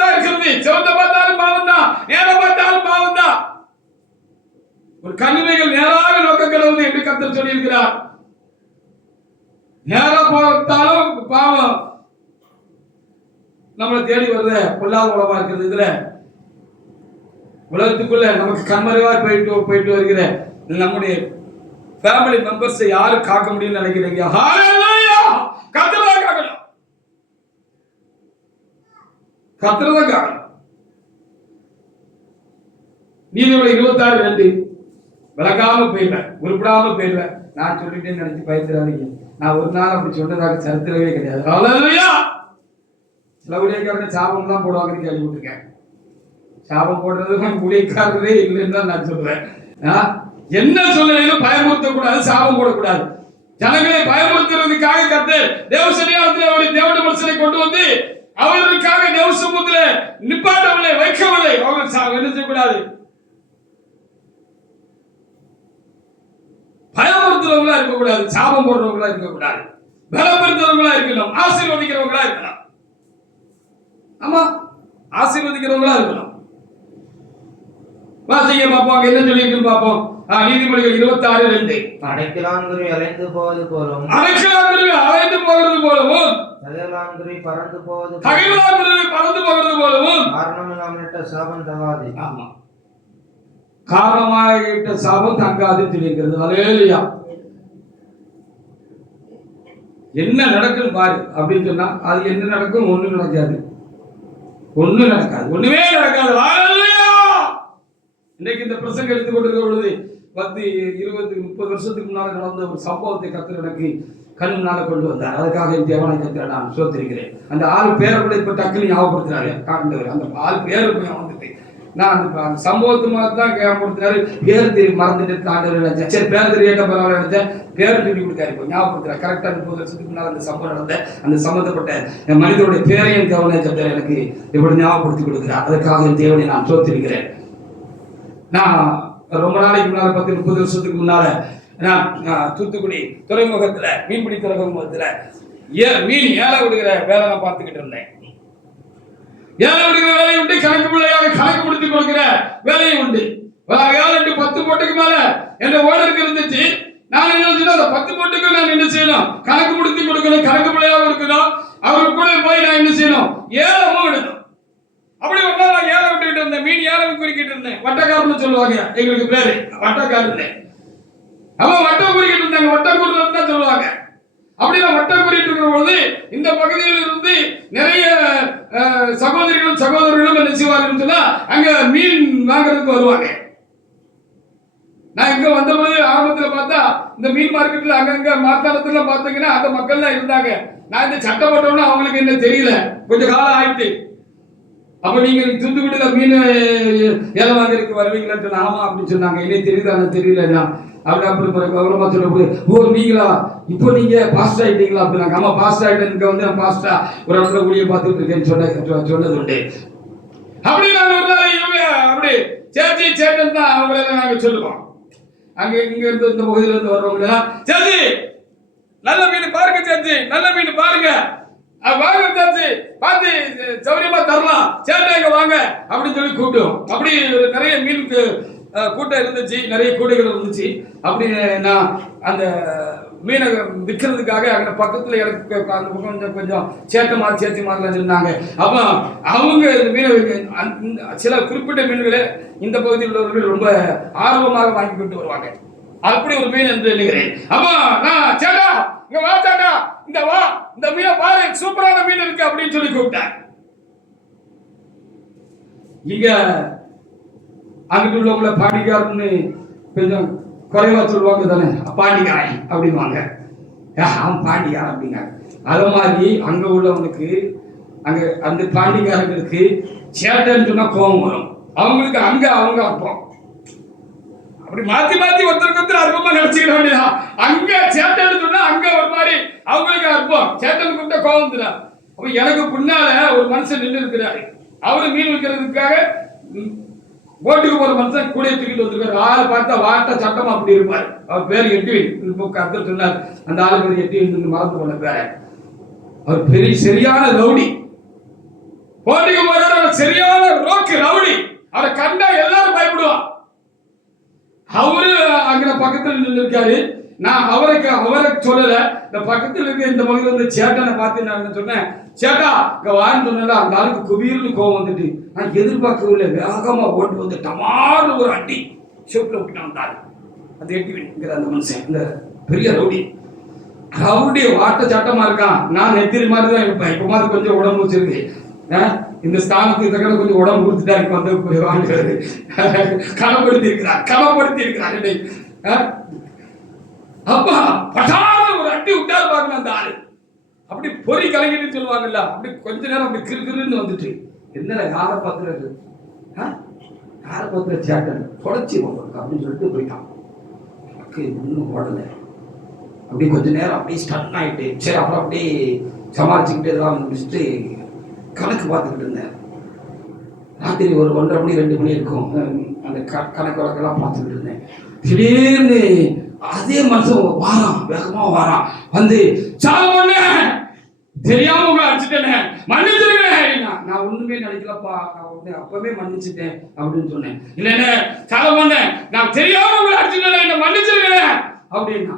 நேரா பார்த்தாலும் பாவம் நம்மளை தேடி வருது. பொல்லாத உலகமா இருக்கிறது. இதுல உலகத்துக்குள்ள நமக்கு கண்மறைவாய் போயிட்டு வருகிற நம்முடைய ஃபேமிலி மெம்பர்ஸ் யாரும் காக்க முடியும்னு நினைக்கிறீங்க? ஹalleluya! கர்த்தரை காக்கணும். கர்த்தரை காக்கணும். நீதிமொழி 26:2 விளங்காம போயிடுவேன், உருப்படாம போயிடுவேன். நான் சொல்லிட்டேன்னு நினைச்சு பயந்துடாதீங்க. நான் ஒரு நாள் அப்படி சொன்னதாக சரித்திரவே கிடையாது. ஹalleluya! சில ஊழியக்காரங்க சாபம்லாம் போடுவாங்கன்னு கேள்விப்பட்டிருக்கேன். சாபம் போடுறது ஊழியக்காரரே இல்லைன்னு தான் நான் சொல்றேன். என்ன சூழ்நிலையிலும் பயமுறுத்தக்கூடாது, சாபம் போடக்கூடாது. ஜனங்களை பயமுறுத்துறதுக்காக கர்த்தர் தேவசனியானத்தில் அவருடைய தேவனுடைய மனுஷனை கொண்டு வந்து அவர்களுக்காக தேவ சமூகத்தில் நிப்பாட்டவில்லை, வைக்கவில்லை. அவர்கள் என்ன செய்யக்கூடாது? பயமுறுத்துறவங்களா இருக்கக்கூடாது, சாபம் போடுறவங்களா இருக்கக்கூடாது, பலப்படுத்துறவங்களா இருக்கணும், ஆசீர்வதிக்கிறவங்களா இருக்கணும். ஆமா, ஆசீர்வதிக்கிறவங்களா இருக்கணும். வாசிங்க பார்ப்போம், அங்க என்ன சொல்லியிருக்கு பார்ப்போம். நீதிமொழிகள் 26:2 அடைக்கலாங்குருவி அலைந்து போவது போலும், அடைக்கலாங்குருவி அலைந்து போகிறது போலவும், தகைவலாங்குருவி பறந்து போவது போலவும் காரணமில்லாமலிட்ட சாபம் தகாது. ஆமா, காரணமாயிட்ட சாபம் தங்காதுன்னு சொல்லியிருக்கிறது. ஹல்லேலூயா! என்ன நடக்கும் பாரு அப்படின்னு சொன்னா அது என்ன நடக்கும்? ஒண்ணும் நடக்காது, ஒண்ணும் நடக்காது, ஒண்ணுமே நடக்காது. ஹல்லேலூயா! இன்னைக்கு இந்த பிரசங்கம் எடுத்துக் கொண்டிருக்கிற பொழுது 10, 20, 30 வருஷத்துக்கு முன்னால நடந்த ஒரு சம்பவத்தை கர்த்தர் எனக்கு கண் முன்னால கொண்டு வந்தார். அதுக்காக என் தேவனை கர்த்தரை நான் சோத்திருக்கிறேன். அந்த ஆள் பேரை கூட இப்ப டக்குனு ஞாபகப்படுத்தினாரு ஆண்டவர். அந்த ஆள் பேரு வந்துட்டு நான் அந்த சம்பவத்து மாதிரி தான் ஞாபகப்படுத்தினாரு. பேர் மறந்துட்டு ஆண்டவர் நினைச்சேன். சரி, பேர் தெரியட்ட பரவாயில்ல நினைச்சேன். பேர் சொல்லி கொடுத்தாரு. இப்போ ஞாபகப்படுத்துறேன். கரெக்டா 30 வருஷத்துக்கு முன்னால் அந்த சம்பவம் நடந்த அந்த சம்பந்தப்பட்ட மனிதனுடைய பேரையும் தேவனை கர்த்தர் எனக்கு இப்படி ஞாபகப்படுத்தி கொடுக்கிறார். அதுக்காக என் தேவனை நான் சோத்திருக்கிறேன். நான் ரொம்ப நாளைக்கு முன்னால 10, 30 வருஷத்துக்கு முன்னால நான் தூத்துக்குடி துறைமுகத்துல மீன்பிடி துறைமுகத்துல மீன் ஏழை விடுகிற வேலை நான் பார்த்துக்கிட்டு இருந்தேன். ஏழை விடுகிற வேலையை உண்டு, கணக்கு பிள்ளையாக கணக்கு முடித்து கொடுக்கிற வேலையும் உண்டு. 7, 10 போட்டுக்கு மேல என்ற ஓனருக்கு இருந்துச்சு. நான் என்ன செய்யணும்? அந்த 10 போட்டுக்கு நான் என்ன செய்யணும்? கணக்கு முடித்து கொடுக்கணும், கணக்கு பிள்ளையாக இருக்கணும். அவருக்கு கூட போய் நான் என்ன செய்யணும்? ஏலமும் விடணும். அப்படி ஒரு நாள் நான் ஏலம் விட்டுக்கிட்டு இருந்தேன். மீன் ஏலம் குறிக்கிட்டு இருந்தேன். வட்டக்காரன்னு சொல்லுவாங்க, எங்களுக்கு பேரு வட்டக்காரன்னு. அவன் வட்டம் குறிக்கிட்டு இருந்தாங்க, வட்டம் குறித்து தான் சொல்லுவாங்க. அப்படி நான் வட்டம் குறிட்டு இருக்கிற பொழுது இந்த பகுதியில் இருந்து நிறைய சகோதரிகளும் சகோதரர்களும் என்ன செய்வார்கள் சொன்னா அங்க மீன் வாங்குறதுக்கு வருவாங்க. நான் இங்க வந்த போது ஆரம்பத்துல பார்த்தா இந்த மீன் மார்க்கெட்ல அங்கங்க மார்த்தாளத்துல பாத்தீங்கன்னா அந்த மக்கள் தான் இருந்தாங்க. நான் இந்த சட்டை போட்டோம்னா அவங்களுக்கு என்ன தெரியல, கொஞ்சம் காலம் ஆயிட்டு. அப்ப நீங்க தூத்துக்குடியில மீன் ஏலம் வாங்குறதுக்கு வருவீங்களான்னு ஆமா அப்படின்னு சொன்னாங்க. என்ன தெரியுதா? தெரியல. அப்படி கௌரவமா சொல்லக்கூடிய ஓ நீங்களா இப்போ நீங்க பாஸ்ட் ஆயிட்டீங்களா அப்படின்னாங்க. ஆமா பாஸ்ட் ஆயிட்டேன், இங்க வந்து நான் பாஸ்டா ஒரு இடத்துல ஊழிய பார்த்துட்டு இருக்கேன்னு சொன்னது உண்டு. அப்படி நாங்க ஒரு நாள் இவங்க அப்படி சேச்சி சேட்டன் தான் அவங்களெல்லாம் நாங்க சொல்லுவோம். அங்க இங்க இருந்து இந்த பகுதியில இருந்து வர்றவங்க சேச்சி நல்ல மீன் பாருங்க, சேச்சி நல்ல மீன் பாருங்க, வாங்க சேச்சி பார்த்து சௌரியமா தரலாம், சேட்டை வாங்க அப்படின்னு சொல்லி கூப்பிடுவோம். அப்படி நிறைய மீனுக்கு கூட்டம் இருந்துச்சு, நிறைய கூடைகள் இருந்துச்சு. அப்படி நான் அந்த மீனை விற்கிறதுக்காக அங்கே பக்கத்தில் எனக்கு அந்த பக்கம் கொஞ்சம் சேட்டை மாதிரி சேச்சி மாதிரிலாம் இருந்தாங்க. அப்போ அவங்க இந்த மீனை சில குறிப்பிட்ட மீன்களை இந்த பகுதியில் உள்ளவர்கள் ரொம்ப ஆர்வமாக வாங்கி கொண்டு வருவாங்க. அப்படி ஒரு மீன் என்று எண்ணுகிறேன். அப்போ நான் சேட்டா இங்க வா, சேட்டா இந்த வா, இந்த மீனை பாரு, சூப்பரான மீன் இருக்கு அப்படின்னு சொல்லி கூப்பிட்டேன். இங்க அங்கிட்டு உள்ளவங்கள பாண்டிக்காரன்னு கொஞ்சம் குறைவா சொல்லுவாங்க தானே, பாண்டிக்காரன் அப்படின்வாங்க. அவன் பாண்டிக்காரன் அப்படிங்க. அது மாதிரி அங்க உள்ளவனுக்கு அங்க அந்த பாண்டிக்காரங்களுக்கு சேட்டைன்னு சொன்னா கோபம் வரும். அவங்களுக்கு அங்க அவங்க அர்ப்பம். அப்படி மாத்தி மாத்தி ஒருத்தருக்கு அர்ப்பமா நினைச்சுக்கிட வேண்டியதா. அங்க சேட்டைன்னு சொன்னா அங்க ஒரு மாதிரி அவங்களுக்கு அர்ப்பம். சேட்டன் கூப்பிட்ட கோபம் தரா. அப்ப எனக்கு பின்னால ஒரு மனுஷன் நின்று இருக்கிறாரு. அவரு மீன் வைக்கிறதுக்காக போட்டுக்கு போற மனுஷன் கூட தூக்கிட்டு வந்திருக்காரு. ஆளை பார்த்தா வாட்ட சட்டமா அப்படி இருப்பாரு. அவர் பேர் எட்டிவின். கருத்து சொன்னார் அந்த ஆளு பேர் எட்டிவின், மறந்து போன பேர. அவர் பெரிய சரியான ரவுடி. போட்டிக்கு போற சரியான ரோக்கு ரவுடி. அவரை கண்டா எல்லாரும் பயப்படுவான். அவரு அங்க பக்கத்துல நின்று இருக்காரு. நான் அவரை சொல்லல. இந்த பக்கத்துல இருக்க இந்த பகுதியில் வந்து சேட்டனை பார்த்து நான் என்ன சொன்னேன், சேட்டா இங்க வான்னு சொன்னல. அந்த ஆளுக்கு குபீர்னு கோவம் வந்துட்டு நான் எதிர்பார்க்கவில்லை. வேகமா ஓட்டு வந்து டமாறு ஒரு அடி ஷோப்ல விட்டுட்டான் அந்த ஆள். அது எட்டிங்கிற அந்த மனுஷன் இந்த பெரிய ரவுடி. ரவுடி வாட்ட சாட்டமா இருக்கான். நான் நெத்திரி மாதிரி தான் இருப்பேன். இப்ப மாதிரி கொஞ்சம் உடம்பு வச்சிருக்கு. இந்த ஸ்தானத்துக்கு தக்கன கொஞ்சம் உடம்பு கொடுத்துட்டா இப்ப வந்து வாங்குறது களப்படுத்தி இருக்கிறார் என்னை. அப்பா பட்டான ஒரு அட்டி விட்டாரு பாக்கணும் அந்த ஆளு. அப்படி பொறி கலங்கிட்டு சொல்லுவாங்கல்ல, அப்படி கொஞ்ச நேரம் அப்படி கிருன்னு வந்துட்டு என்ன யாரை பார்த்துறது யாரை பார்த்துற சேட்டன் தொடச்சி அப்படின்னு சொல்லிட்டு போயிட்டான். எனக்கு இன்னும் ஓடல. அப்படி கொஞ்ச நேரம் அப்படியே ஸ்டன் ஆயிட்டு சரி அப்புறம் அப்படியே சமாளிச்சுக்கிட்டு எல்லாம் முடிச்சுட்டு கணக்கு பார்த்துக்கிட்டு இருந்தேன். ராத்திரி ஒரு 1:30 மணி 2 மணி இருக்கும். அந்த கணக்கு வழக்கெல்லாம் பார்த்துக்கிட்டு இருந்தேன். திடீர்னு அதே மனுஷன் வாரான், வேகமா வாரான். வந்து சாலமோனே தெரியாம உங்களை அடிச்சுட்டேனே மன்னிச்சிருக்கேன். நான் ஒண்ணுமே நினைக்கலப்பா, நான் உடனே அப்பவே மன்னிச்சுட்டேன் அப்படின்னு சொன்னேன். இல்லைன்னு சாலமோனே நான் தெரியாம உங்களை அடிச்சுட்டேன், என்ன மன்னிச்சிருக்கேன் அப்படின்னா.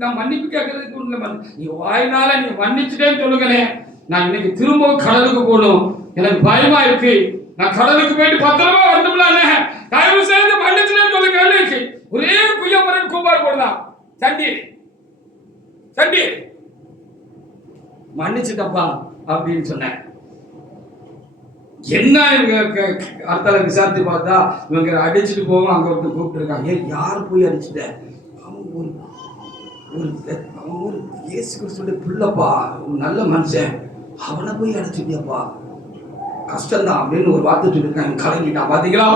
நான் மன்னிப்பு கேட்கறதுக்கு ஒண்ணு, நீ வாயினால நீ மன்னிச்சுட்டேன்னு சொல்லுங்களே. நான் இன்னைக்கு திரும்ப கடலுக்கு போகணும், எனக்கு பயமா இருக்கு. நான் கடலுக்கு போயிட்டு பத்திரமா வரணும்லானே, தயவு செய்து மன்னிச்சுட்டேன்னு சொல்லுங்க. ஒரே குய்யமரன் கூப்பாடு போடுதான், சண்டி மன்னிச்சுட்டப்பா அப்படின்னு சொன்னேன். என்ன அர்த்தால விசாரித்து பார்த்தா இவங்க அடிச்சுட்டு போவோம். அங்க ஒருத்தர் கூப்பிட்டு இருக்காங்க. ஏன் யார் போய் அடிச்சுட்ட? அவன் ஒரு இயேசு கிறிஸ்துவோட பிள்ளைப்பா, நல்ல மனுஷன், அவனை போய் அடிச்சுட்டியப்பா, கஷ்டம்தான் அப்படின்னு ஒரு வார்த்தை சொல்லியிருக்காங்க. கலங்கிட்டான். பாத்தீங்களா,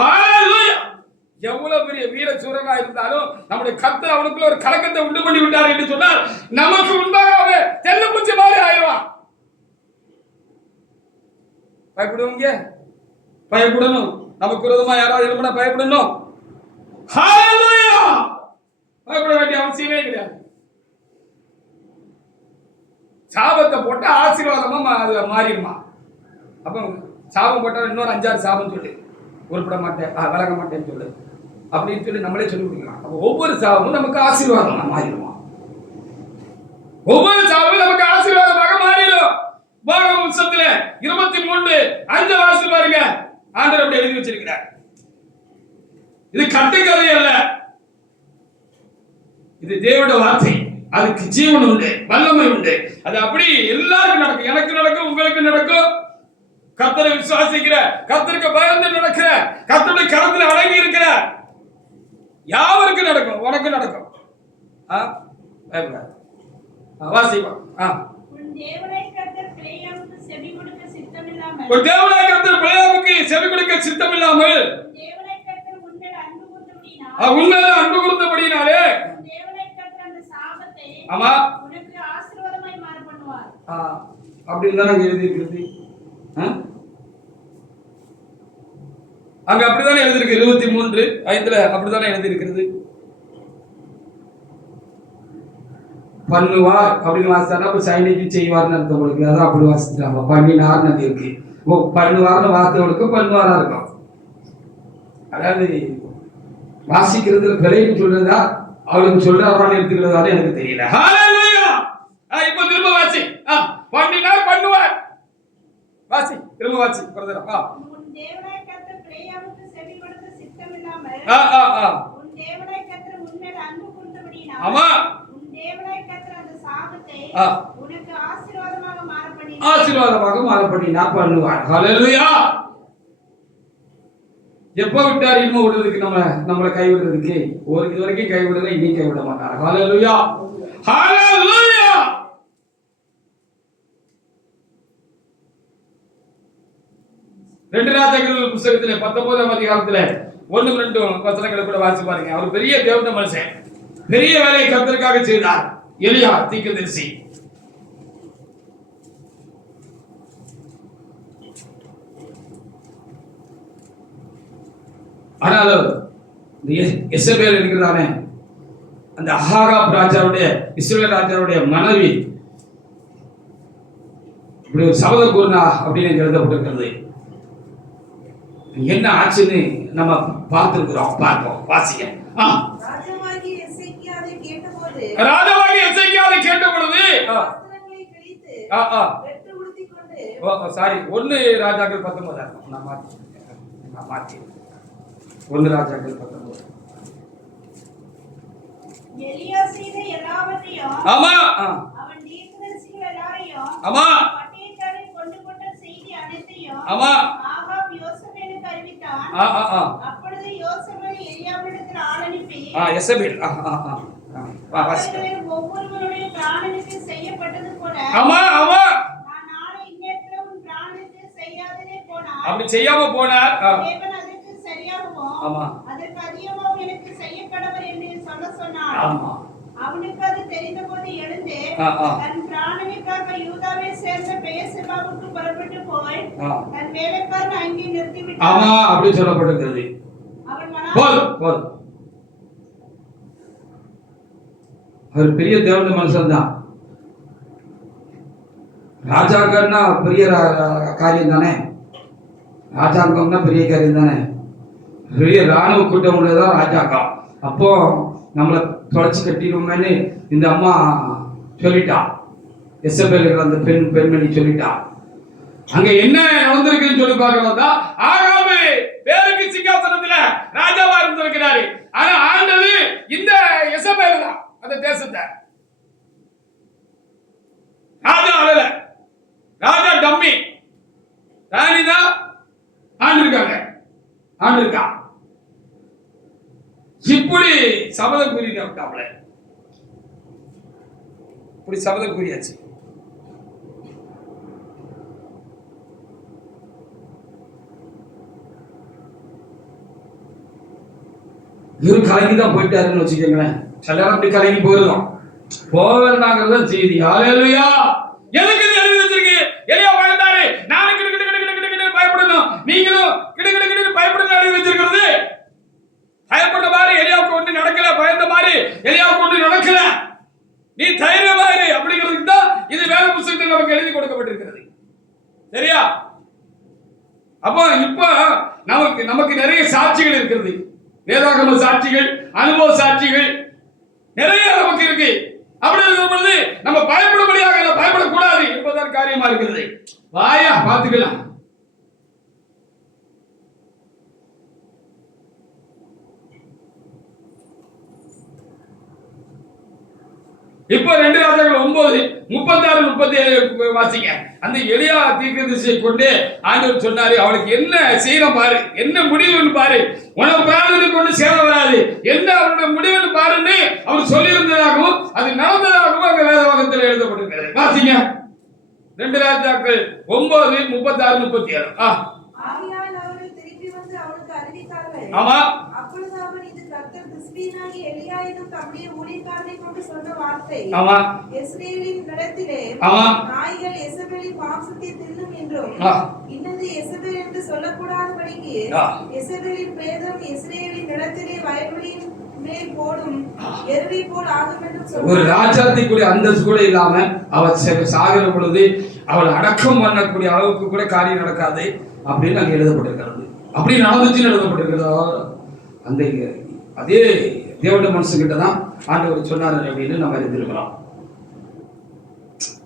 எவ்வளவு பெரிய வீர சூரனா இருந்தாலும் நம்முடைய கர்த்தர் அவனுக்குள்ள ஒரு கலக்கத்தை உண்டு பண்ணி விட்டார் என்று சொன்னால் நமக்கு முன்பாக தெல்ல பூச்சி மாதிரி ஆயிடுவான். பயப்படுவீங்க, பயப்படணும். நமக்கு விரோதமா யாராவது எழுப்பினா பயப்படணும். பயப்பட வேண்டிய அவசியமே கிடையாது. சாபத்தை போட்டா ஆசீர்வாதமா மாறிடுமா? அப்ப சாபம் போட்டா இன்னொரு 5-6 சாபம் சொல்லு, உருப்பட மாட்டேன், விலக மாட்டேன்னு சொல்லு அப்படின்னு சொல்லி நம்மளே சொல்லி கொடுக்கலாம். அப்ப ஒவ்வொரு சாபமும் நமக்கு ஆசீர்வாதமா மாறிடுமா? ஒவ்வொரு சாபமும் நமக்கு ஆசீர்வாதமாக மாறிடும். உபாகமம் புத்தகத்துல 23:5 வாசி பாருங்க. ஆண்டவர் அப்படி எழுதி வச்சிருக்கிறார். இது கட்டுக்கதை அல்ல, இது தேவனுடைய வார்த்தை. அதுக்கு ஜீவன் உண்டு, வல்லமை உண்டு. அது அப்படி எல்லாருக்கும் நடக்கும். எனக்கு நடக்கும், உங்களுக்கு நடக்கும். கர்த்தரை விசுவாசிக்கிற, கர்த்தருக்கு பயந்து நடக்கிற, கர்த்தருடைய கரத்தில் அடங்கி இருக்கிற யாவருக்கும் நடக்கும், உனக்கு நடக்கும். வாசிப்பா. உன் தேவனாய் கர்த்தர் பிலேயாமுக்கு செவி கொடுக்க சித்தமில்லாமல், உன் தேவனாய் கர்த்தர் பிலேயாமுக்கு செவி கொடுக்க சித்தமில்லாமல், உன் தேவனாய் கர்த்தர் உன்மேல் அன்பு கூர்ந்தபடியினாலே, உன் தேவனாய் கர்த்தர் அந்த சாபத்தை ஆமா உனக்கு ஆசீர்வாதமாய் மாற பண்ணுவார். அப்படின்னு தான் எழுதி இருக்கிறது. அங்க அப்படித்தானே எழுதிருக்கு. 23:5 அப்படித்தானே எழுதி இருக்கிறது. பண்ணுவார் அப்படின்னு வாசித்தானா அப்ப சைனிக்கு செய்வார்னு அர்த்தம் உங்களுக்கு. அதான் அப்படி வாசிச்சுட்டாங்க. பண்ணினார்னு அது இருக்கு. பண்ணுவார்னு வார்த்தைகளுக்கு பண்ணுவாரா இருக்கும். அதாவது வாசிக்கிறதுல பிழைன்னு சொல்றதா அவளுக்கு சொல்றாரான்னு எடுத்துக்கிறதால எனக்கு தெரியல. இப்ப திரும்ப வாசி. பண்ணினார் பண்ணுவார். வாசி, திரும்ப வாசி. உன் தேவனாய் கர்த்தர் பிலேயாமுக்கு செவி கொடுக்க சித்தமில்லாமல், உன் தேவனாய் கர்த்தர் உன்மேல் அன்பு கூர்ந்தபடியினாலே, ஆமா உன் தேவனாய் கர்த்தர் அந்த சாபத்தை உனக்கு ஆசீர்வாதமாக மாற பண்ணினார் பண்ணுவார். ஹல்லேலூயா. எப்ப விட்டார் இன்னும் விடுறதுக்கு, நம்மளை கைவிடுறதுக்கு? இது வரைக்கும் கைவிடல, இனி கைவிட மாட்டார். ஹல்லேலூயா, ஹல்லேலூயா. ரெண்டு ராஜாக்கள் புத்தகத்துல 19ஆம் அதிகாரத்துல 1-2 வசனங்களை கூட வாசி பாருங்க. அவர் பெரிய தேவத மனுஷன், பெரிய வேலையை கர்த்தருக்காக செய்தார். எலியா தீர்க்கதரிசி. ஆனாலும் எசபேல் இருக்கிறதானே அந்த அகாப் ராஜாவுடைய, இஸ்ரவேல் ராஜாவுடைய மனைவி இப்படி ஒரு சபதம் கூறினா அப்படின்னு எழுதப்பட்டிருக்கிறது. என்ன ஆச்சுன்னு நம்ம பார்த்திருக்கிறோம். பார்ப்போம், வாசிக்க. ராஜாவாகிய எசேக்கியாவை ராஜாவாகிய எசேக்கியாவை கேட்ட பொழுது வஸ்திரங்களை கிழித்து வெட்டு உடுத்திக் கொண்டு சாரி 1 ராஜாக்கள் 19 நான் மாத்தி 1 ராஜாக்கள் 19 எலியா செய்த எல்லாவற்றையும் ஆமா அவன் தீர்க்கதரிசிகள் எல்லாரையும் ஆமா பட்டயத்தாலே கொண்டு போட்ட செய்தி அனைத்தையும் ஆமா ஆகாப் யோசபேலுக்கு அறிவித்தான். அப்பொழுது யோசபேல் எலியாவிடத்தில் ஆள் அனுப்பி எசபேல் அவர்களில் ஒவ்வொருவருடைய பிராணனுக்கு செய்யப்பட்டது போல நான் நாளை இந்நேரத்தில் உன் பிராணனுக்கு செய்யாததே போனார். அப்படி செய்யாம போனார். தேவன் அதற்கு சரியாகவும் அதற்கு அதிகமாகவும் எனக்கு செய்யப்படவர் என்று சொல்ல சொன்னார். அவனுக்கு அது தெரிந்தபோது எழுந்து தன் பிராணனுக்காக யூதாவை சேர்ந்த பெயர்செபாவுக்கு புறப்பட்டு போய் தன் வேலைக்காரன் அங்கே நிறுத்திவிட்டான். அப்படி சொல்லப்பட்டிருக்கிறது. அவர் பெரிய தேவனுடைய மனுஷன் தான். ராஜாங்கன்னா பெரிய காரியம் தானே, ராஜாங்கம்னா பெரிய காரியம் தானே, பெரிய ராணுவ கூட்டம் உள்ளதான் ராஜாங்கம். அப்போ நம்மளை தொலைச்சி கட்டிடுவோமேன்னு இந்த அம்மா சொல்லிட்டா, எசபேல் அந்த பெண்மணி சொல்லிட்டா. அங்க என்ன நடந்திருக்குன்னு சொல்லி பார்க்கலாம் தான். ஆகாபு பேருக்கு சிங்காசனத்துல ராஜாவா இருந்திருக்கிறாரு. ஆனா ஆண்டது இந்த எசபேல் தான் அந்த தேசத்தை. ராஜா ஆளல, ராஜா டம்மி, ராணி தான் ஆண்டிருக்காங்க, ஆண்டிருக்கா. இப்படி சபதம் கூறிட்டாப்ல, இப்படி சபதம் கூறியாச்சு. இவரு கலங்கி தான் போயிட்டாருன்னு வச்சுக்கோங்களேன். சில நேரம் அப்படி கலங்கி போயிருந்தோம், போவேண்டாங்கிறத செய்தி. ஹல்லேலூயா. எதுக்கு இது எழுதி வச்சிருக்கு? எலியா பயந்தாரு, நானும் கிடு கிடு கிடு கிடு கிடு பயப்படணும், நீங்களும் கிடு கிடு கிடு பயப்படணும் எழுதி வச்சிருக்கிறது. பயப்பட்ட மாதிரி எலியாவுக்கு ஒண்ணு நடக்கல, பயந்த மாதிரி எலியாவுக்கு ஒண்ணு நடக்கல. நீ தைரியமாயிரு அப்படிங்கிறதுக்கு தான் இது வேத புத்தகத்தில் நமக்கு எழுதி கொடுக்கப்பட்டிருக்கிறது. சரியா? அப்போ இப்ப நமக்கு நிறைய சாட்சிகள் இருக்கிறது, வேதாகம சாட்சிகள், அனுபவ சாட்சிகள் நிறைய நமக்கு இருக்கு. அப்படி இருக்கும் பொழுது நம்ம பயப்படும்படியாக பயப்படக்கூடாது என்பதுதான் காரியமா இருக்கிறது. வாயா பார்த்துக்கலாம். இப்போ 2 ராஜாக்கள் 9:36-37 வாசிங்க. அந்த எலியா தீர்க்கதரிசியை கொண்டு ஆண்டவர் சொன்னாரு, அவனுக்கு என்ன செய்யணும் பாரு, என்ன முடிவுன்னு பாரு, உனக்கு பிராணனுக்கு கொண்டு சேவை வராது, என்ன அவனுடைய முடிவுன்னு பாருன்னு அவர் சொல்லியிருந்ததாகவும் அது நடந்ததாகவும் அங்க வேதவாதத்தில் எழுதப்பட்டிருக்கிறது. வாசிங்க 2 ராஜாக்கள் 9:36-37. ஆகையால் அவர்கள் திருப்பி வந்து அவனுக்கு அறிவித்தார்கள். ஆமா. அப்பொழுது அவன், இது கர்த்தர் திஸ்பியனாகிய எலியா என்னும் தம்முடைய ஊழியக்காரனை கொண்டு சொன்ன வார்த்தை. ஆமா. இஸ்ரவேலின் இடத்திலே நாய்கள் எசபேலின் மாம்சத்தை தின்னும் என்றும் இன்னது எசபேல் என்று சொல்லக்கூடாதபடிக்கு எசபேலின் பிரேதம் இஸ்ரவேலின் இடத்திலே வயல்வெளியின் மேல் போடும் எருவை போல் ஆகும் என்று சொன்னார். ஒரு ராஜாத்திக்குரிய அந்தஸ்து கூட இல்லாம அவள் சாகிற பொழுது அவள் அடக்கம் பண்ணக்கூடிய அளவுக்கு கூட காரியம் நடக்காது அப்படின்னு அங்க எழுதப்பட்டிருக்கிறது. அப்படி நடந்துச்சுன்னு எழுதப்பட்டிருக்கிறது. அந்த அதே தேவனுடைய மனுஷங்கிட்ட தான் ஆண்டவர் சொன்னார் அப்படின்னு நம்ம அறிந்திருக்கிறோம்.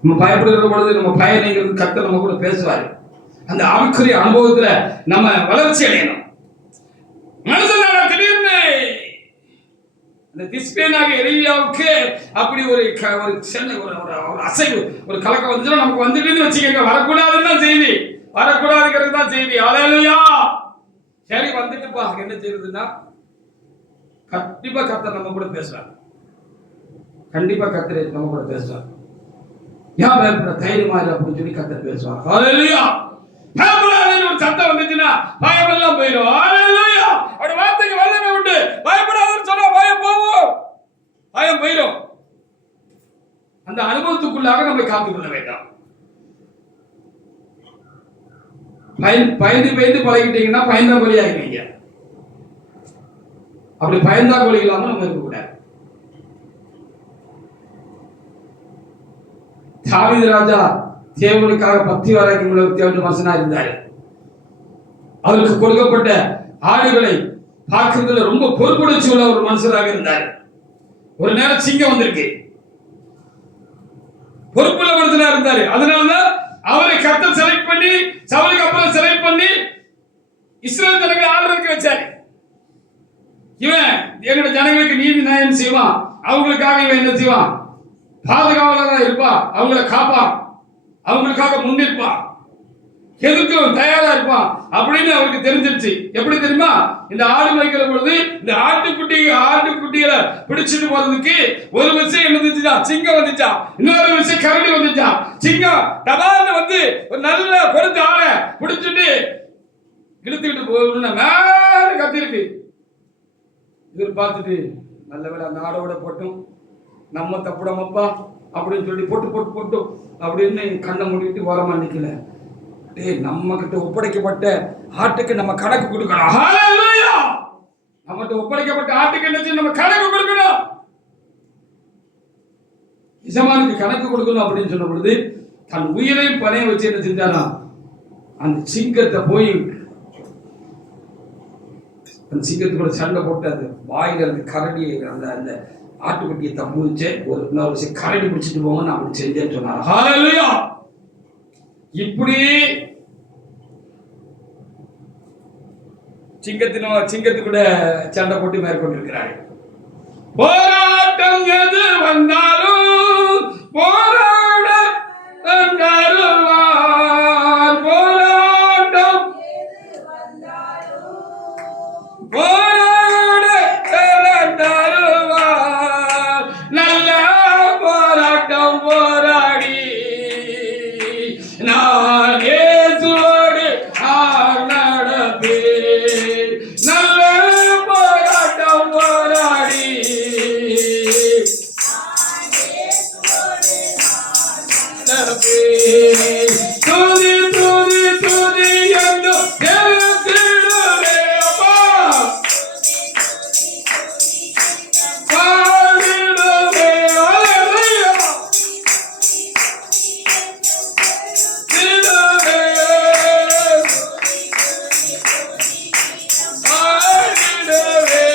நம்ம பயப்படுகிற பொழுது நம்ம பயணிங்கிறது கர்த்தர் நம்ம கூட பேசுவாரு. அந்த ஆவிக்குரிய அனுபவத்துல நம்ம வளர்ச்சி அடையணும். மனுஷனால திடீர்னு அந்த திஸ்பியனாகிய எலியாவுக்கு அப்படி ஒரு அசைவு, ஒரு கலக்கம் வந்துச்சுன்னா நமக்கு வந்துட்டுன்னு வச்சுக்கோங்க. வரக்கூடாதுன்னு தான் செய்தி, வரக்கூடாதுங்கிறது தான் செய்தி. ஹல்லேலூயா. சரி, வந்துட்டுப்பா, என்ன செய்யறதுன்னா கண்டிப்பா கர்த்தர் நம்ம கூட பேசுறார். கண்டிப்பா கர்த்தர் நம்ம கூட பேசுறார். ஏன் பயப்பட, தைரியமா இல்லை அப்படின்னு சொல்லி கர்த்தர் பேசுவார். ஹல்லேலூயா. பயப்படாதேன்னு ஒரு சத்தம் வந்துச்சுன்னா பயம் எல்லாம் போயிடும். ஹல்லேலூயா. அவருடைய வார்த்தைக்கு வல்லமை உண்டு. பயப்படாதேன்னு சொன்னா பயம் போகும், பயம் போயிடும். அந்த அனுபவத்துக்குள்ளாக நம்ம காத்துக்கொள்ள வேண்டாம். பயந்து பழகிட்டீங்கன்னா பயந்தா கொலி ஆகிடுவீங்க. அப்படி பயந்தா கொலி இல்லாம நம்ம இருக்கக்கூடாது. தாவீது ராஜா தேவனுக்காக பக்தி வைராக்கியம் உள்ள தேவனுடைய மனுஷனா இருந்தாரு. அவருக்கு கொடுக்கப்பட்ட ஆடுகளை பார்க்கிறதுல ரொம்ப பொறுப்புணர்ச்சி உள்ள ஒரு மனுஷராக இருந்தார். ஒரு நேரம் சிங்கம் வந்திருக்கு. பொறுப்புள்ள மனுஷனா இருந்தாரு. அதனாலதான் அவரை கர்த்தர் செலக்ட் பண்ணி சவுலுக்கு அப்புறம் செலக்ட் பண்ணி இஸ்ரவேல் ஜனங்களை ஆளுறதுக்கு வச்சாரு. இவன் என்னோட ஜனங்களுக்கு நீதி நியாயம் செய்வான், அவங்களுக்காக இவன் என்ன செய்வான், பாதுகாவலராக இருப்பான், அவங்களை காப்பான், அவங்களுக்காக முன்னிற்பான், எதுக்கும் தயாரா இருப்பான் அப்படின்னு அவருக்கு தெரிஞ்சிருச்சு. எப்படி தெரியுமா? இந்த ஆடு மேய்க்கிற பொழுது இந்த ஆட்டுக்குட்டிகளை பிடிச்சிட்டு போறதுக்கு ஒரு விஷயம் இருந்துச்சுதான், சிங்கம் வந்துச்சா, இன்னொரு விஷயம் கரடி வந்துச்சா. சிங்கம் டபார்னு வந்து ஒரு நல்ல பொறுத்த ஆடை பிடிச்சிட்டு இழுத்துக்கிட்டு போகணும்னா மேல கத்திருக்கு. இவர் பார்த்துட்டு நல்ல வேலை அந்த ஆடோட போட்டும் நம்ம தப்புடமப்பா அப்படின்னு சொல்லி போட்டு அப்படின்னு கண்ணை மூடிட்டு ஓரமா நிக்கல. நம்ம கிட்ட ஒப்படைக்கப்பட்ட ஆட்டுக்கு நம்ம கணக்கு கொடுக்கணும். ஹல்லேலூயா! நம்மகிட்ட ஒப்படைக்கப்பட்ட ஆட்டுக்கு என்ன நம்ம கணக்கு கொடுக்கணும். எஜமானுக்கு கணக்கு கொடுக்கணும் அப்படின்னு சொன்ன பொழுது தன் உயிரை பணைய வச்சு என்ன செஞ்சாரா, அந்த சிங்கத்தை போய் அந்த சிங்கத்துக்குள்ள சண்டை போட்டு அது வாயில அந்த கரடி அந்த ஆட்டுக்குட்டியை தப்பு வச்சு ஒரு கரடி பிடிச்சிட்டு போங்க நான் அப்படி செஞ்சேன்னு சொன்னார். ஹல்லேலூயா! இப்படி சிங்கத்துக்கூட சண்டை போட்டு மேற்கொண்டிருக்கிறார். போராட்டம் எது வந்தாலும் போராட தந்தாருவார், போராட்டம் போராட தந்தாருவார், நல்ல போராட்டம் போராடி நான் இயேசுவோடு நடப்பேன், நல்ல போராட்டம் போராடி நடப்பேன். துதி துதி துதி என்று எழுத்திடுவே அப்பா, பாடிடுவே ஹல்லேலூயா, திடுவே பாடிடுவே,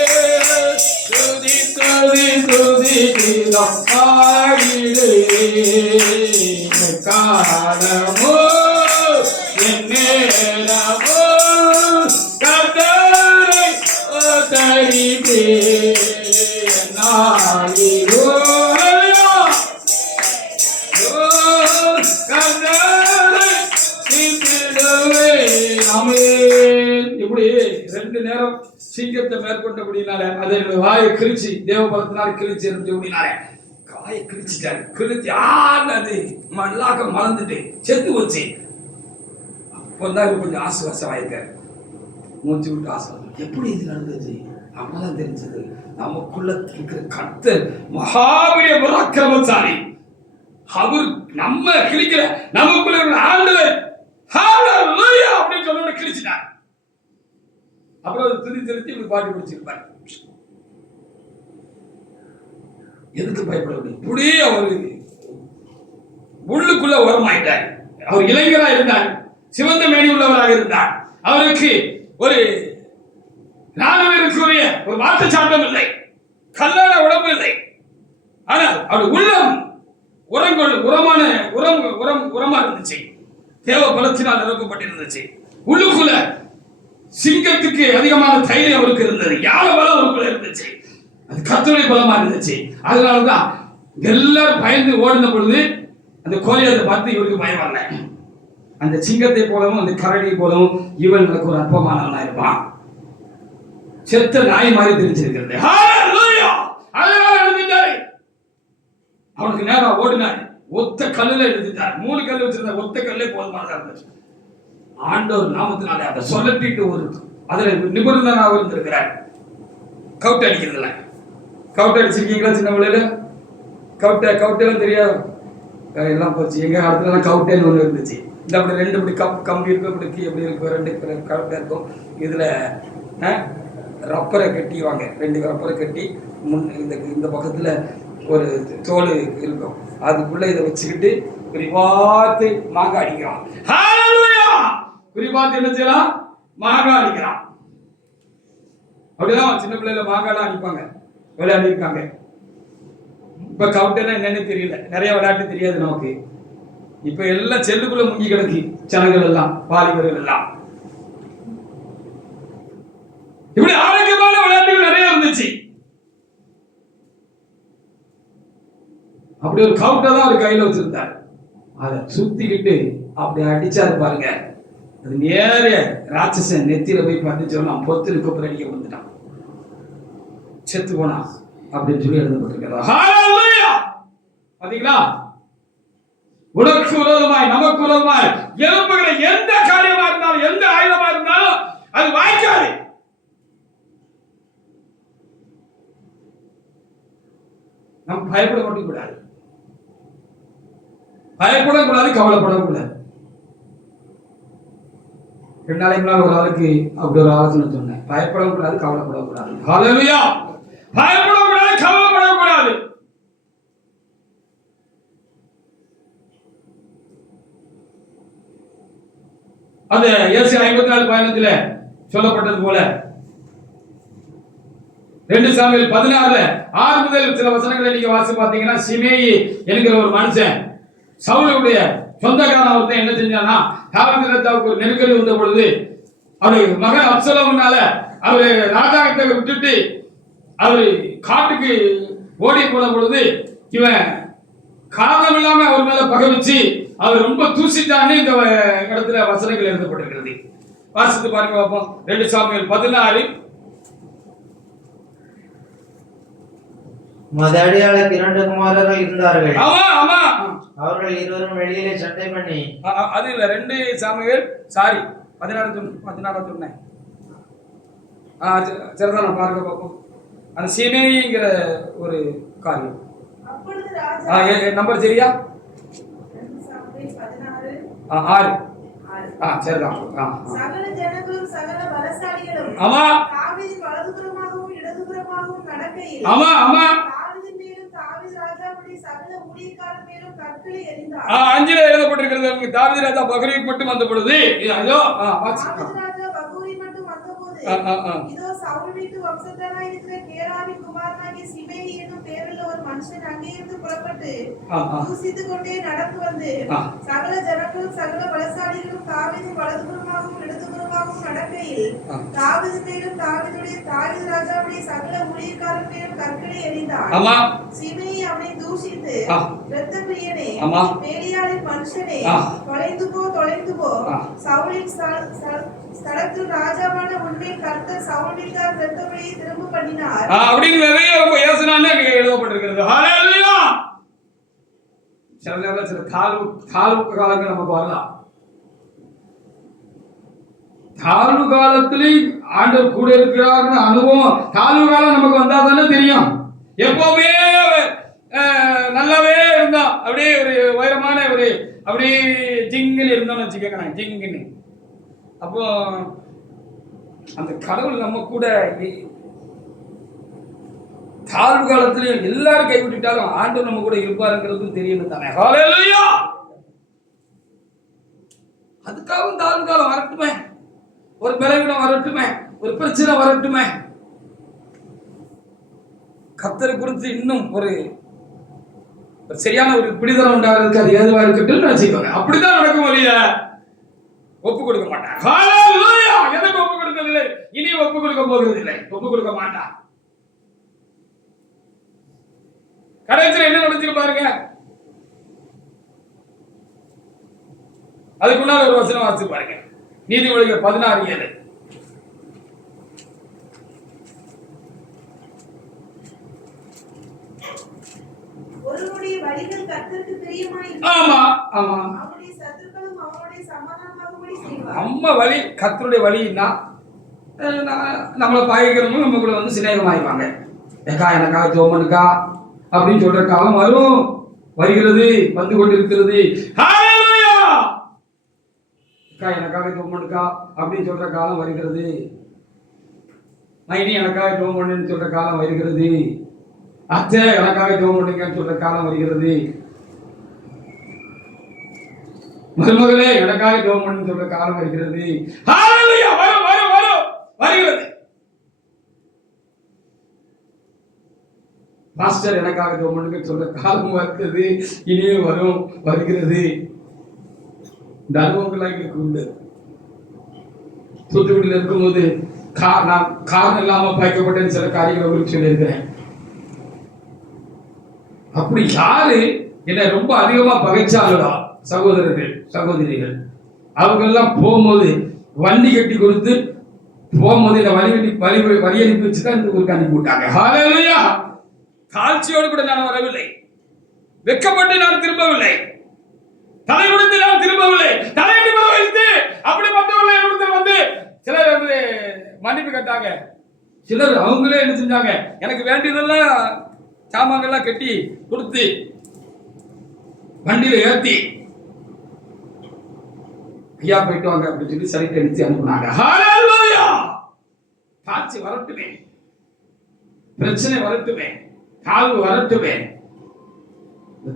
துதி துதி துதி கீதம் பாடிடுவே. காலமோ என்னேரமோ கர்த்தரை தரிதே நாளிலோ கர்த்தரை திடுவே. ஆமென். இப்படி 2 நேரம் சிங்கத்தை மேற்கொண்டபடினால அதை வாயை கிழிச்சு தேவபலத்தினால கிழிச்சு இருந்தபடினால காயை கிழிச்சிட்டாரு. கிழிச்சு ஆனது மல்லாக்க மறந்துட்டு செத்து வச்சு அப்பதான் கொஞ்சம் ஆசுவாசம் ஆயிருக்காரு. மூச்சு விட்டு ஆசுவாசம். எப்படி இது நடந்தது? அப்பதான் தெரிஞ்சது நமக்குள்ள இருக்கிற கர்த்தர் மகாபலிய பராக்கிரமசாலி. அவர் நம்ம கிழிக்கிற நமக்குள்ள ஆண்டவர் ஹல்லேலூயா அப்படின்னு சொன்ன கிழிச்சிட்டார். அப்புறம் திருத்தி இப்படி பாட்டு பிடிச்சிருப்பார். எதுக்கு பயப்படவில்லை? இப்படி அவரு உள்ளுக்குள்ள உரமாயிட்டார். அவர் இளைஞரா இருந்தார், சிவந்த மேனி உள்ளவராக இருந்தார். அவருக்கு ஒரு நானவருக்குரிய ஒரு வார்த்தை சாட்டம் இல்லை, கல்லான உடம்பு இல்லை. ஆனால் அவர் உள்ளம் உரமா இருந்துச்சு, தேவ பலத்தினால் நிரப்பப்பட்டிருந்துச்சு. உள்ளுக்குள்ள சிங்கத்துக்கு அதிகமான தைரியம் அவருக்கு இருந்தது, யான பலம் அவருக்குள்ள இருந்துச்சு, அது கர்த்தருடைய பலமா இருந்துச்சு. அதனாலதான் எல்லாரும் பயந்து ஓடின பொழுது அந்த கோலியாத்தை பார்த்து இவருக்கு பயம் வரல. அந்த சிங்கத்தை போலவும் அந்த கரடியை போலவும் இவன் எனக்கு ஒரு அற்பமானவனா இருப்பான். செத்த நாய் மாதிரி தெரிஞ்சிருக்கிறது. அதனால எழுதிட்டாரு. அவனுக்கு நேரம் ஓடினார். ஒத்த கல்லுல எழுதிட்டார். 3 கல்லு வச்சிருந்த ஒத்த கல்லே போதுமானதா இருந்துச்சு. ஆண்டவர் நாமத்தினாலே அதை சொல்லட்டிட்டு ஒரு அதுல நிபுணராக இருந்திருக்கிறார். கவுட் அடிக்கிறதுல கவுட் அடிச்சிருக்கீங்களா? சின்ன பிள்ளையில கவுட்டெல்லாம் தெரியாது, எல்லாம் போச்சு. எங்க காலத்துல கவுட்டேன்னு ஒண்ணு இருந்துச்சு. இந்த அப்படி 2 இப்படி கம்பி இருக்கும், இப்படி எப்படி இருக்கும், 2 கவுட்டா இருக்கும். இதுல ரப்பரை கட்டிவாங்க, 2 ரப்பரை கட்டி இந்த பக்கத்துல ஒரு தோல் இருக்கும், அதுக்குள்ள இதை வச்சுக்கிட்டு குறிப்பாத்து மாங்காய் அடிக்கிறான். குறிப்பாத்து என்ன செய்யலாம்? மாங்காய் அடிக்கிறான். அப்படிதான் சின்ன பிள்ளைல மாங்காய்லாம் அடிப்பாங்க, விளையாடி இருக்காங்க. இப்ப கவுண்டர்னா என்னன்னு தெரியல, நிறைய விளையாட்டு தெரியாது நமக்கு. இப்ப எல்லாம் செல்லுக்குள்ள முங்கி கிடக்கு ஜனங்கள் எல்லாம், வாலிபர்கள் எல்லாம். இப்படி ஆரோக்கியமான விளையாட்டுகள் நிறைய இருந்துச்சு. அப்படி ஒரு கவுண்டர் தான் அவர் கையில வச்சிருந்தார். அதை சுத்திக்கிட்டு அப்படி அடிச்சாரு பாருங்க, அது நேர ராட்சசன் நெத்தியில போய் பட்டுச்சோன்னா பொத்து கொப்பர் அடிக்க வந்துட்டான், செத்து போனான் அப்படின்னு சொல்லி எழுதப்பட்டிருக்கிறார். பாத்தீங்களா? உனக்கு விரோதமாய் நமக்கு விரோதமாய் எழுப்புகிற எந்த காரியமா இருந்தாலும், எந்த ஆயுதமா இருந்தாலும் அது வாய்க்காது. நாம் பயப்பட மட்டும் கூடாது, பயப்படக்கூடாது, கவலைப்படக்கூடாது. 2 நாளைக்கு முன்னாடி ஒரு ஆளுக்கு அப்படி ஒரு ஆலோசனை சொன்னேன், பயப்படக்கூடாது, கவலைப்படக்கூடாது. ஹல்லேலூயா! பயப்படக்கூடாது, கவலைப்படக்கூடாது. அந்த ஏசாயா 54:15 சொல்லப்பட்டது போல 2 சாமுவேல் 16 6 முதல் சில வசனங்களை நீங்க வாசி பார்த்தீங்கன்னா, சிமேயி என்கிற ஒரு மனுஷன் சவுலுடைய சொந்தக்காரன் ஒருத்தன் என்ன செஞ்சானா, தாவீது ராஜாவுக்கு ஒரு நெருக்கடி வந்த பொழுது அவரு மகன் அப்சலோம்னால அவரு ராஜாங்கத்தை விட்டுட்டு அவரு காட்டுக்கு ஓடி போன பொழுது இவன் காரணம் இல்லாம அவர் மேல பகை வச்சு அவர் ரொம்ப தூசிட்டான்னு இந்த இடத்துல வசனங்கள் எழுதப்பட்டிருக்கிறது. வாசித்து பாருங்க பார்ப்போம். 2 சாமுவேல் 16. மதடியாளுக்கு 2 குமாரர்கள் இருந்தார்கள். ஆமா ஆமா, அவர்கள் இருவரும் வெளியிலே சண்டை பண்ணி, அது இல்ல 2 சாமுவேல் 16 சொன்னேன். சரிதான், பாருங்க பார்ப்போம். அந்த சீமேயிங்கிற ஒரு காரியம் நம்பர் சரியா? 6. சரிதான். சகல ஜனங்களும் சகல பலசாலிகளும் ஆமா தாவீதின் வலதுபுறமாகவும் இடதுபுறமாகவும் நடக்கையில், ஆமா ஆமா, தாவீதின் மேலும் தாவீது ராஜாவுடைய சகல ஊழியக்காரர் மேலும் கற்களை எறிந்தார். 5ல எழுதப்பட்டிருக்கிறது. தாவீது ராஜா பகரீத் மட்டும் வந்த பொழுது, இதோ தாவீது ராஜா பகூரி மட்டும் வந்தபோது, இதோ சவுல் வீட்டு வம்சத்தானாய் இருக்கிற கேராவின் குமாரனாகிய சிமேயி என்னும் பேருள்ள ஒரு மனுஷன் அங்கேயிருந்து புறப்பட்டு தூசித்துக் கொண்டே நடந்து வந்து, சகல ஜனங்களும் சகல பலசாலிகளும் தாவீதின் வலதுபுறமாகவும் இடதுபுறமாகவும் நடக்கையில், தாவீது மேலும் தாவீது ராஜாவுடைய சகல ஊழியக்காரர் மேலும் கற்களை எறிந்தார். சிமேயி அவனை தூஷித்து, இரத்த பிரியனே, பேலியாளின் மனுஷனே, தொலைந்து போ, சவுலின் ஸ்தலத்தில் ராஜாவான உண்மை கர்த்தர் சவுல் வீட்டார் இரத்த பலியை திரும்ப பண்ணினார் அப்படின்னு நிறைய ரொம்ப யோசனை எழுதப்பட்டிருக்கிறது. ஹல்லேலூயா! சில நேரத்தில் சில தாழ்வு காலங்கள் நமக்கு வரலாம். தாழ்வு காலத்திலேயும் ஆண்டவர் கூட இருக்கிறார் அனுபவம். தாழ்வு காலம் நமக்கு வந்தா தானே தெரியும். எப்பவுமே நல்லாவே இருந்தோம், அப்படியே ஒரு உயரமான ஒரு அப்படியே ஜிங்குன்னு இருந்தோம்னு வச்சுக்கோங்க, ஜிங்குன்னு. அப்போ அந்த கடவுள் நம்ம கூட தாழ்வு காலத்திலையும் எல்லாரும் கைவிட்டுட்டாலும் ஆண்டவர் நம்ம கூட இருப்பாருங்கிறதும் தெரியணும் தானே. ஹல்லேலூயா! அதுக்காகவும் தாழ்வு காலம் வரட்டுமே, ஒரு பலவீனம் வரட்டுமே, ஒரு பிரச்சனை வரட்டுமே, கர்த்தரை குறித்து இன்னும் ஒரு சரியான ஒரு பிடிதரம் உண்டாகிறதுக்கு அது ஏதுவா இருக்கட்டும் நினைச்சுக்கோங்க. அப்படிதான் நடக்கும் வழிய ஒப்பு கொடுக்க மாட்டான். ஹல்லேலூயா! எதுக்கு ஒப்பு கொடுக்கவில்லை? இனி ஒப்பு கொடுக்க போகிறதில்லை, ஒப்பு கொடுக்க மாட்டான். கடைசியில் என்ன நடந்துச்சு பாருங்க. அதுக்கு முன்னால ஒரு வசனம் வாசிச்சு பாருங்க. நீதிமொழிகள் 16:7. ஒருவருடைய வழிகள் கர்த்தருக்கு பிரியமாய், ஆமா ஆமா, அவருடைய சத்துருக்களும் அவருடைய சமாதானமாகும்படி செய்வார். நம்ம வழி கர்த்தருடைய வழின்னா நம்மளை பாய்க்கிறவங்க நம்ம கூட வந்து சிநேகமாயிப்பாங்க. எனக்கா ஜோமனுக்கா அப்படின்னு சொல்ற காலம் வரும், வருகிறது, வந்து கொண்டிருக்கிறது. ஹல்லேலூயா! எனக்காக ஜோமனுக்கா அப்படின்னு சொல்ற காலம் வருகிறது. மைனி எனக்காக ஜோம் பண்ணுன்னு சொல்ற காலம் வருகிறது. அச்சே எனக்காக ஜோம் பண்ணுங்கன்னு சொல்ற காலம் வருகிறது. மருமகளே எனக்காக ஜோம் பண்ணுன்னு சொல்ற காலம் வருகிறது. ஹல்லேலூயா! வரும் வரும் வரும் வருகிறது. பாஸ்டர் எனக்காக ஜெபம் சொல்ற காலம் வந்தது, இனிமே வருகிறது. இந்த அனுபவங்கள்லாம் எங்களுக்கு உண்டு. தூத்துக்குடியில் இருக்கும்போது நான் காரணம் இல்லாம பாய்க்கப்பட்டேன்னு சில காரியங்களை உங்களுக்கு சொல்லியிருக்கிறேன். அப்படி யாரு என்னை ரொம்ப அதிகமா பகைச்சாங்களோ சகோதரர்கள் சகோதரிகள், அவங்க எல்லாம் போகும்போது வண்டி கட்டி கொடுத்து போகும்போது இந்த வழி அனுப்பி வச்சுதான் இந்த ஊருக்கு அனுப்பி விட்டாங்க. ஹல்லேலூயா. தாழ்ச்சியோடு கூட நான் வரவில்லை, வெட்கப்பட்டு நான் திரும்பவில்லை, தலை குனிந்து நான் திரும்பவில்லை, தலை நிமிர வைத்து அப்படி மற்றவர்களை இடத்துல வந்து சிலர் வந்து மன்னிப்பு கேட்டாங்க. சிலர் அவங்களே என்ன செஞ்சாங்க, எனக்கு வேண்டியதெல்லாம் சாமான்கள்லாம் கட்டி கொடுத்து வண்டியில ஏற்றி ஐயா போயிட்டு வாங்க அப்படின்னு சொல்லி சரிட்டு அடித்து அனுப்புனாங்க. ஹல்லேலூயா. தாழ்ச்சி வரட்டுமே, பிரச்சனை வரட்டுமே, தாழ்வு வரட்டுமே,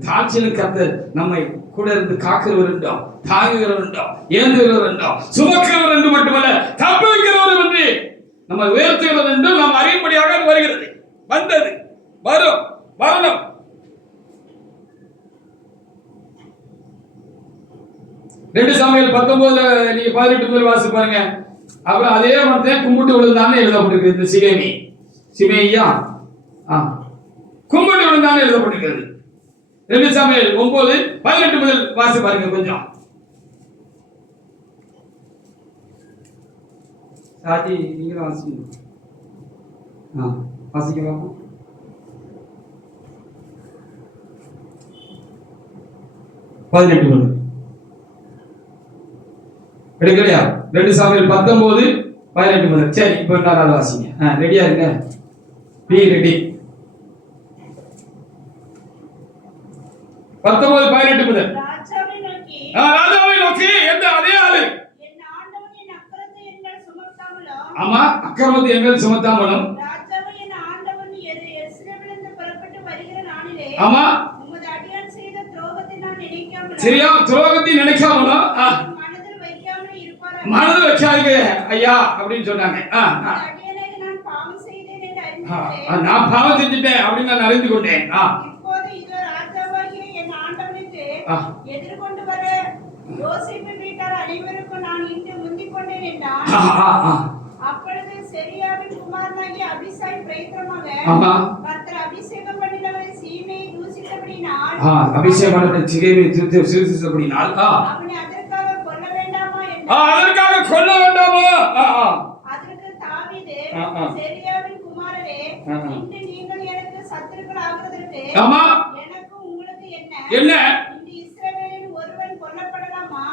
தாழ்ச்சியில் கர்த்தர் நம்மை கூட இருந்து காக்கிறவர் என்றோம், தாங்குகிறவர் என்றோம், ஏந்துகிறவர் என்றோம், சுமக்கிறவர் என்று மட்டுமல்ல தப்பு வைக்கிறவர் என்று நம்ம உயர்த்துகிறது என்று நாம் அறியும்படியாக வருகிறது, வந்தது, வரும், வரணும். ரெண்டு சாமுவேல் 19 நீங்க 18 முதல் வாசி பாருங்க. அப்புறம் அதே மரத்தை கும்பிட்டு விழுந்தான்னு எழுதப்பட்டிருக்கு. இந்த சிமேயா கும்பிட்டு விழுந்தான்னு எழுதப்பட்டிருக்கிறது. 2 சாமுவேல் 9 18 முதல் வாசி பாருங்க கொஞ்சம். சாதி நீங்க வாசிங்க. வாசிக்க பார்ப்போம். எடுக்கலையா? 2 சாமுவேல் 19 18 முதல். சரி, இப்ப என்ன வாசிங்க. ரெடியா இருங்க, பி ரெடி. 19 18 முதல். ராஜாவை நோக்கி எந்த அதே ஆளு, ஆமா, அக்கிரமத்தை எங்கள் சுமத்தாமலும், ஆமா, சரியா, துரோகத்தை நினைக்காமலும் மனதில் வச்சாங்க ஐயா அப்படின்னு சொன்னாங்க. நான் பாவம் செஞ்சுட்டேன் அப்படின்னு நான் அறிந்து கொண்டேன். எதிர்கொண்டு வர யோசேப்பு வீட்டார் அனைவருக்கும் நான் இன்று முந்திக் கொண்டேன் என்றான். அப்பொழுது செரியாவின் குமாரனாகிய அபிசாய் பிரயத்தனமாக கர்த்தர் அபிஷேகம் பண்ணினவரை சீமையை தூசித்தபடினால், அபிஷேகம் பண்ணப்பட்ட சீமையை தூசித்தபடினால் அவனை அதற்காக கொல்ல வேண்டாமா அதற்காக கொல்ல வேண்டாமா? அதற்கு தாவீது, செரியாவின் குமாரரே, இன்று நீங்கள் எனக்கு சத்துருக்கள் ஆகிறதற்கு எனக்கு உங்களுக்கு என்ன? இந்த இஸ்ரவேலில் ஒருவன் கொல்லப்படலாமா?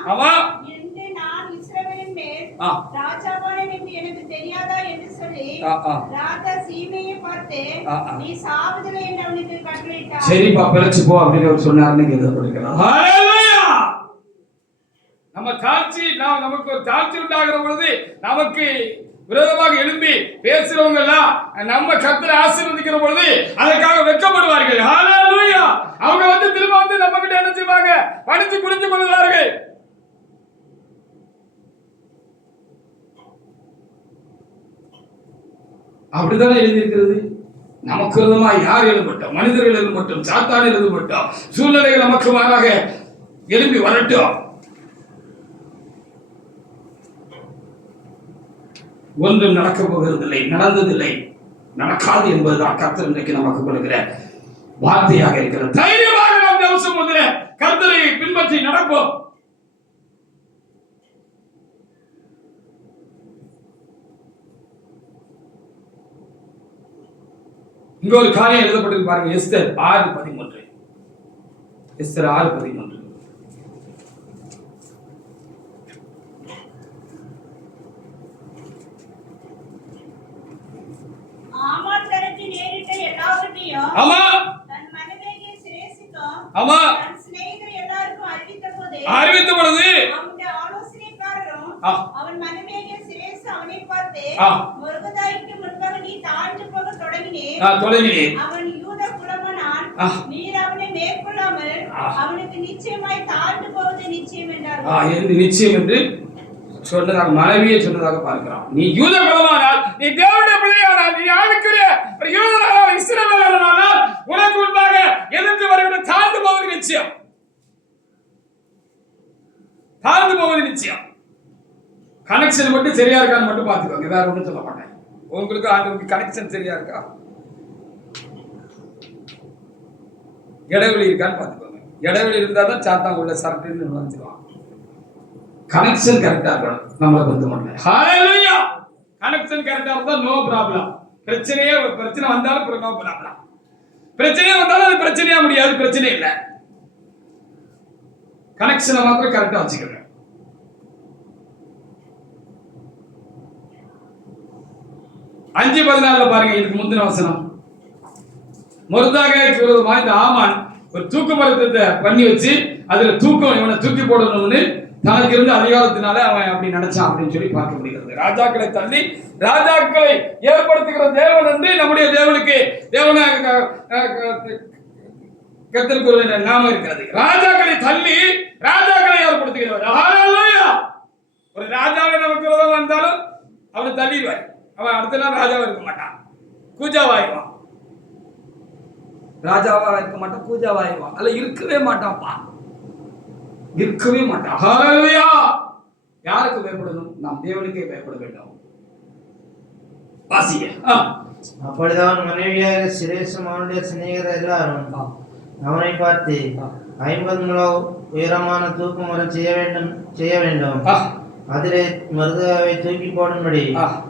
என்று நான் இஸ்ரவேலின் மேல் ராஜாவானேன் என்று எனக்கு தெரியாதா என்று சொல்லி ராஜா சீமையை பார்த்து, நீ சாவதில்லை என்று அவனுக்கு கட்டளையிட்டார். சரிப்பா, பிழைச்சு போ அப்படின்னு அவர் சொன்னார்னு எழுதப்பட்டிருக்கிறார். ஹல்லேலூயா. நம்ம தாழ்ச்சி, நமக்கு ஒரு தாழ்ச்சி உண்டாகிற பொழுது நமக்கு விரோதமாக எழும்பி பேசுறவங்க எல்லாம் நம்ம கர்த்தரை ஆசீர்வதிக்கிற பொழுது அதற்காக வெட்கப்படுவார்கள். ஹல்லேலூயா. அவங்க வந்து திரும்ப வந்து நம்ம கிட்ட என்ன செய்வாங்க, பணிச்சு புரிஞ்சு கொள்வார்கள். அப்படித்தானே எழுதியிருக்கிறது. நமக்கு விரோதமா யார் எழுதப்பட்டோம், மனிதர்கள் எழுதப்பட்டோம், சாத்தான் எழுதப்பட்டோம், சூழ்நிலைகள் நமக்கு மாறாக எழும்பி வரட்டும். ஒன்றும் நடக்க போகிறதில்லை, நடந்ததில்லை, நடக்காது என்பதுதான் கர்த்தர் இன்றைக்கு நமக்கு கொடுக்கிற வார்த்தையாக இருக்கிறது. தைரியமாக நாம் தேவசம் முதல்ல கர்த்தரை பின்பற்றி நடப்போம். இங்க ஒரு காரியம் எழுதப்பட்டிருக்கு பாருங்க. எஸ்தர் 6:13. எஸ்தர் 6:13. ஆமா, தன் மனைவியை சிரேசிக்கும், ஆமா, தன் சிநேகிதர் எல்லாருக்கும் அறிவித்த பொழுது அவனுடைய ஆலோசனைக்காரரும் அவன் மனைவியை சிரேசு அவனை பார்த்து, முருகதாய்க்கு முன்பாக நீ தாழ்ந்து போக தொடங்கினேன். அவன் யூத குலமானான், நீர் அவனை மேற்கொள்ளாமல் அவனுக்கு நிச்சயமாய் தாழ்ந்து போவது நிச்சயம் என்றார். என்று நிச்சயம் என்று சொன்னதாக மனைவியை சொன்னதாக பார்க்கிறோம். நீ யூத குலமானால், நீ தேவனுடைய பிள்ளையானால், நீ ஆவிக்குரிய ஒரு யூதனானால், இஸ்ரவேலனானால் உனக்கு முன்பாக எதிர்த்து வருகிற தாழ்ந்து போவது நிச்சயம். தாழ்ந்து போவது நிச்சயம். கனெக்ஷன் மட்டும் சரியா இருக்கான்னு மட்டும் பார்த்துக்கோங்க, வேற ஒன்றும் சொல்ல மாட்டேன். உங்களுக்கு ஆண்டவருக்கு கனெக்ஷன் சரியா இருக்கா, இடைவெளி இருக்கான்னு பார்த்துக்கோங்க. இடைவெளி இருந்தால் தான் சாத்தான் உள்ள சரட்டுன்னு நினைச்சிருவான். கனெக்ஷன் கரெக்டா இருக்கணும். நம்மளை பொறுத்த மட்டும் ஹalleluya, கனெக்ஷன் கரெக்டா இருந்தா நோ ப்ராப்ளம். பிரச்சனை வந்தாலும் நோ ப்ராப்ளம். பிரச்சனையே வந்தாலும் அது பிரச்சனையா முடியாது, பிரச்சனை இல்லை. கனெக்ஷனை மாத்திரம் கரெக்டா வச்சுக்கணும். 5:14 பாருங்க, இதுக்கு முந்தின வசனம். மொர்தெகாய்க்கு விரோதமா இந்த ஆமான் ஒரு தூக்கு மரத்தை பண்ணி வச்சு அதுல இவனை தூக்கி போடணும்னு தனக்கு இருந்த அதிகாரத்தினால அவன் அப்படி நினைச்சான் அப்படின்னு சொல்லி பார்க்க முடிகிறது. ராஜாக்களை தள்ளி ராஜாக்களை ஏற்படுத்துகிற தேவன் என்று நம்முடைய தேவனுக்கு கர்த்தருக்கு ஒரு நாமம் இருக்கிறது. ராஜாக்களை தள்ளி ராஜாக்களை ஏற்படுத்துகிறவர். ஹalleluya. ஒரு ராஜாவை நமக்கு விரோதம் வந்தாலும் அவனை தள்ளிடுவார். அவன் அடுத்த நாள் ராஜாவா இருக்க மாட்டான், கூஜாவாயிடுவான். ராஜாவா இருக்க மாட்டான், கூஜாவாயிடுவான். அல்ல இருக்கவே மாட்டான்ப்பா, இருக்கவே மாட்டான். ஹalleluya. யாருக்கு பயப்படணும்? நாம் தேவனுக்கே பயப்பட வேண்டும். வாசிங்க. அப்பொழுதுதான் மனைவியாக சிரேஷும் அவனுடைய சிநேகிதர் எல்லாரும் அவனை பார்த்து 50 முழ உயரமான தூக்கு மரம் செய்ய வேண்டும், அதிலே மருதாவை தூக்கி போடும்படி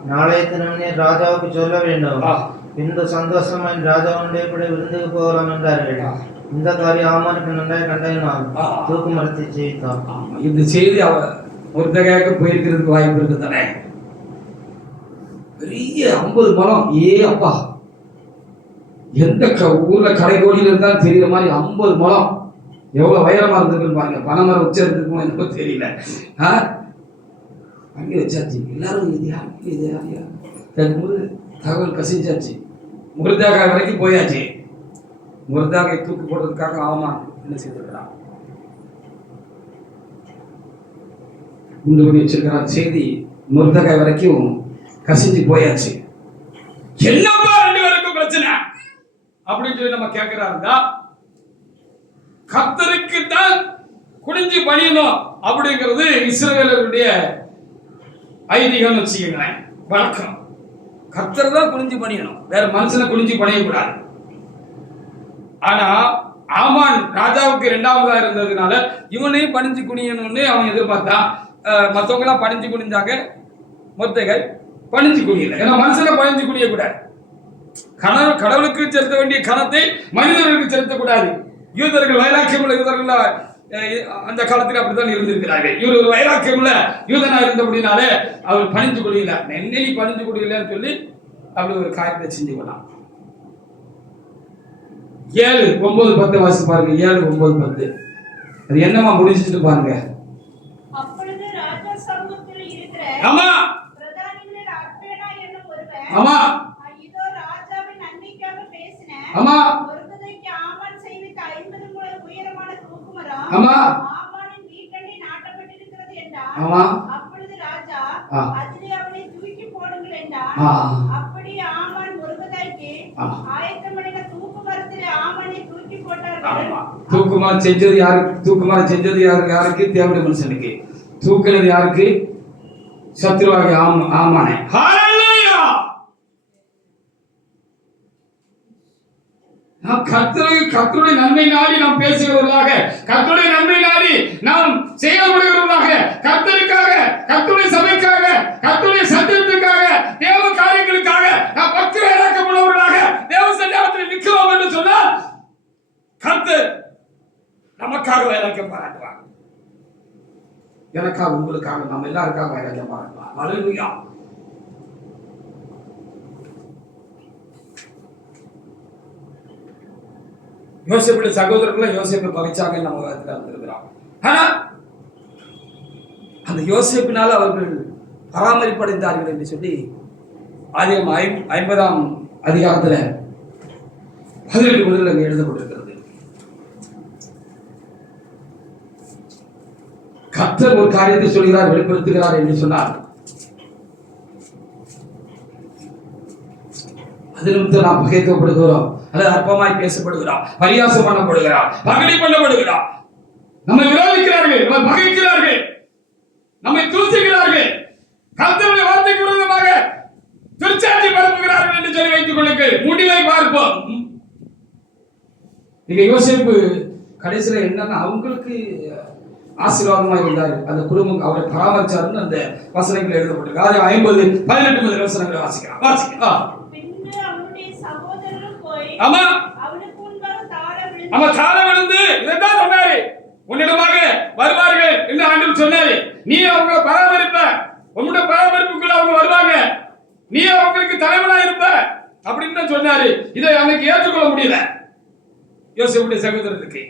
நாளைய தினமே ராஜாவுக்கு சொல்ல வேண்டும், பின்பு சந்தோஷமாய் ராஜாவுடைய கூட விருந்துக்கு போகலாம் என்றார்கள். இந்த காரியம் ஆமானுக்கு நன்றாய் கண்டதினால் தூக்கு மரத்தை செய்தான். இந்த செய்தி அவர் மொர்தெகாய்க்கு போயிருக்கிறதுக்கு வாய்ப்பு இருக்கு தானே. பெரிய 50 மரம், அப்பா, எந்த ஊர்ல கடைகோடியில் இருந்தாலும் தெரியற மாதிரி 50 மரம் எவ்வளவு உயரமா இருந்திருக்குன்னு பாருங்க. பனைமரம் உச்சரிக்கும் என்னப்போ தெரியல. அங்கே வச்சாச்சு. எல்லாரும் தகவல் கசிஞ்சாச்சு. மொர்தெகாய் வரைக்கும் போயாச்சு. மொர்தெகாய் தூக்கு போடுறதுக்காக ஆமான் என்ன செய்திருக்கிறான், குண்டு பண்ணி வச்சிருக்கிறான். செய்தி மொர்தெகாய் வரைக்கும் கசிஞ்சு போயாச்சு. என்னப்பா 2 பேருக்கும் பிரச்சனை அப்படின்னு சொல்லி நம்ம கேட்கிறாருந்தா, கர்த்தருக்கு தான் குனிஞ்சு பணியணும் அப்படிங்கிறது இஸ்ரவேலருடைய ஐதீகம் வச்சுக்கங்களேன், வழக்கம். கர்த்தர் தான் குனிஞ்சு பணியணும், வேற மனுஷனை குனிஞ்சு பணியக்கூடாது. ஆனா ஆமான் ராஜாவுக்கு 2வதா இருந்ததுனால இவனையும் பணிஞ்சு குனியணும்னு அவன் எதிர்பார்த்தான். மற்றவங்க எல்லாம் பணிஞ்சு குனிஞ்சாங்க, மொர்தெகாய் பணிஞ்சு குனியல. ஏன்னா மனுஷனை பணிஞ்சு குனியக்கூடாது. கடவுளுக்கு செலுத்த வேண்டிய கணத்தை மனிதர்களுக்கு செலுத்தக்கூடாது. யூதர்கள் வைராக்கியம் உள்ள யூதர்கள் அந்த காலத்தில் அப்படித்தான் இருந்திருக்கிறார்கள். இவர் ஒரு வைராக்கியம் உள்ள யூதனா இருந்தபடினாலே அவர் பணிஞ்சு கொள்ளையில, என்னை பணிஞ்சு கொள்ளையிலன்னு சொல்லி அப்படி ஒரு காரியத்தை செஞ்சு கொள்ளலாம். 7:9-10 வாசி பாருங்க. 7:9-10 அது என்னமா முடிஞ்சிட்டு பாருங்க. அப்பொழுது ராஜா சமூகத்தில் இருக்கிற ஆமா பிரதானிகளில் அர்பேனா என்னும் ஒருவன், ஆமா இதோ ராஜாவின் நன்மைக்காக பேசின ஆமா மொர்தெகாய்க்கு ஆமான் செய்வித்த 50 முழ உயரமான தூக்குமரம் ஆமா ஆமானின் வீட்டண்டை நாட்டப்பட்டிருக்கிறது என்றான். ஆமா. அப்பொழுது ராஜா அதிலே அவனை தூக்கி போடுங்கள் என்றான். அப்படி ஆமான் மொர்தெகாய்க்கு ஆயத்தம் பண்ணின தூக்குமரத்திலே ஆமானை தூக்கி போட்டார்கள். தூக்குமார் செஞ்சது யாருக்கு? தூக்குமார் செஞ்சது யாருக்கு? தேவனுடைய மனுஷனுக்கு. தூக்குனது யாருக்கு? சத்ருவாகிய ஆமானை. ஹalleluya. நாம் கர்த்தருடைய நன்மை நாடி நாம் பேசுகிறவர்களாக, கர்த்தருடைய நன்மை நாடி நாம் செயல்படுகிறவர்களாக, கர்த்தருக்காக, கர்த்தருடைய சபைக்காக, கர்த்தருடைய சத்தியத்துக்காக, தேவ காரியங்களுக்காக நாம் பக்தி வைராக்கியம் உள்ளவர்களாக தேவ சன்னிதானத்தில் நிற்கிறோம் என்று சொன்னால் கர்த்தர் நமக்காக வைராக்கியம் பாராட்டுவார். எனக்காக, உங்களுக்காக, நம்ம எல்லாருக்காக வைராக்கியம் பாராட்டுவார். ஹalleluya. யோசேப்புடைய சகோதரர்கள் யோசேப்பை பகைச்சாங்க நம்ம இருக்கிறோம். ஆனா அந்த யோசேப்பினால அவர்கள் பராமரிப்படைந்தார்கள் என்று சொல்லி ஆதியாகமம் 50ஆம் அதிகாரத்துல 17 முதல் அங்கே எழுதப்பட்டிருக்கிறது. கர்த்தர் ஒரு காரியத்தை சொல்கிறார், வெளிப்படுத்துகிறார் என்று சொன்னார். அது நிமித்தம் நாம் பகைக்கப்படுகிறோம், அல்லது அற்பமாய் பேசப்படுகிறோம், பரியாசம் பண்ணப்படுகிறோம், பகடி பண்ணப்படுகிறோம். நம்மை விரோதிக்கிறார்கள், நம்மை பகைக்கிறார்கள், நம்மை தூசுகிறார்கள், கர்த்தருடைய வார்த்தைக்கு விரோதமாக துர்ச்சாட்சி பரப்புகிறார்கள் என்று சொல்லி வைத்துக் கொள்ளுங்கள். முடிவை பார்ப்போம். நீங்க யோசிப்பு கடைசியில என்னன்னா, அவங்களுக்கு ஆசீர்வாதமா இருந்தார், அந்த குடும்பம் அவரை பராமரிச்சாருன்னு அந்த வசனங்கள் எழுதப்பட்டிருக்கு. 50-18 முதல் வசனங்களை வாசிக்கலாம். ஆமா, அவன் தாழ விழுந்து இதைத்தான் சொன்னாரு, உன்னிடமாக வருவார்கள் என்று ஆண்டவர் சொன்னாரு. நீ அவங்க பராமரிப்ப, உன்னுடைய பராமரிப்புக்குள்ள அவங்க வருவாங்க, நீ அவங்களுக்கு தலைவனா இருப்ப அப்படின்னு சொன்னாரு. இதை அன்னைக்கு ஏற்றுக்கொள்ள முடியல யோசிப்புடைய சகோதரருக்கு.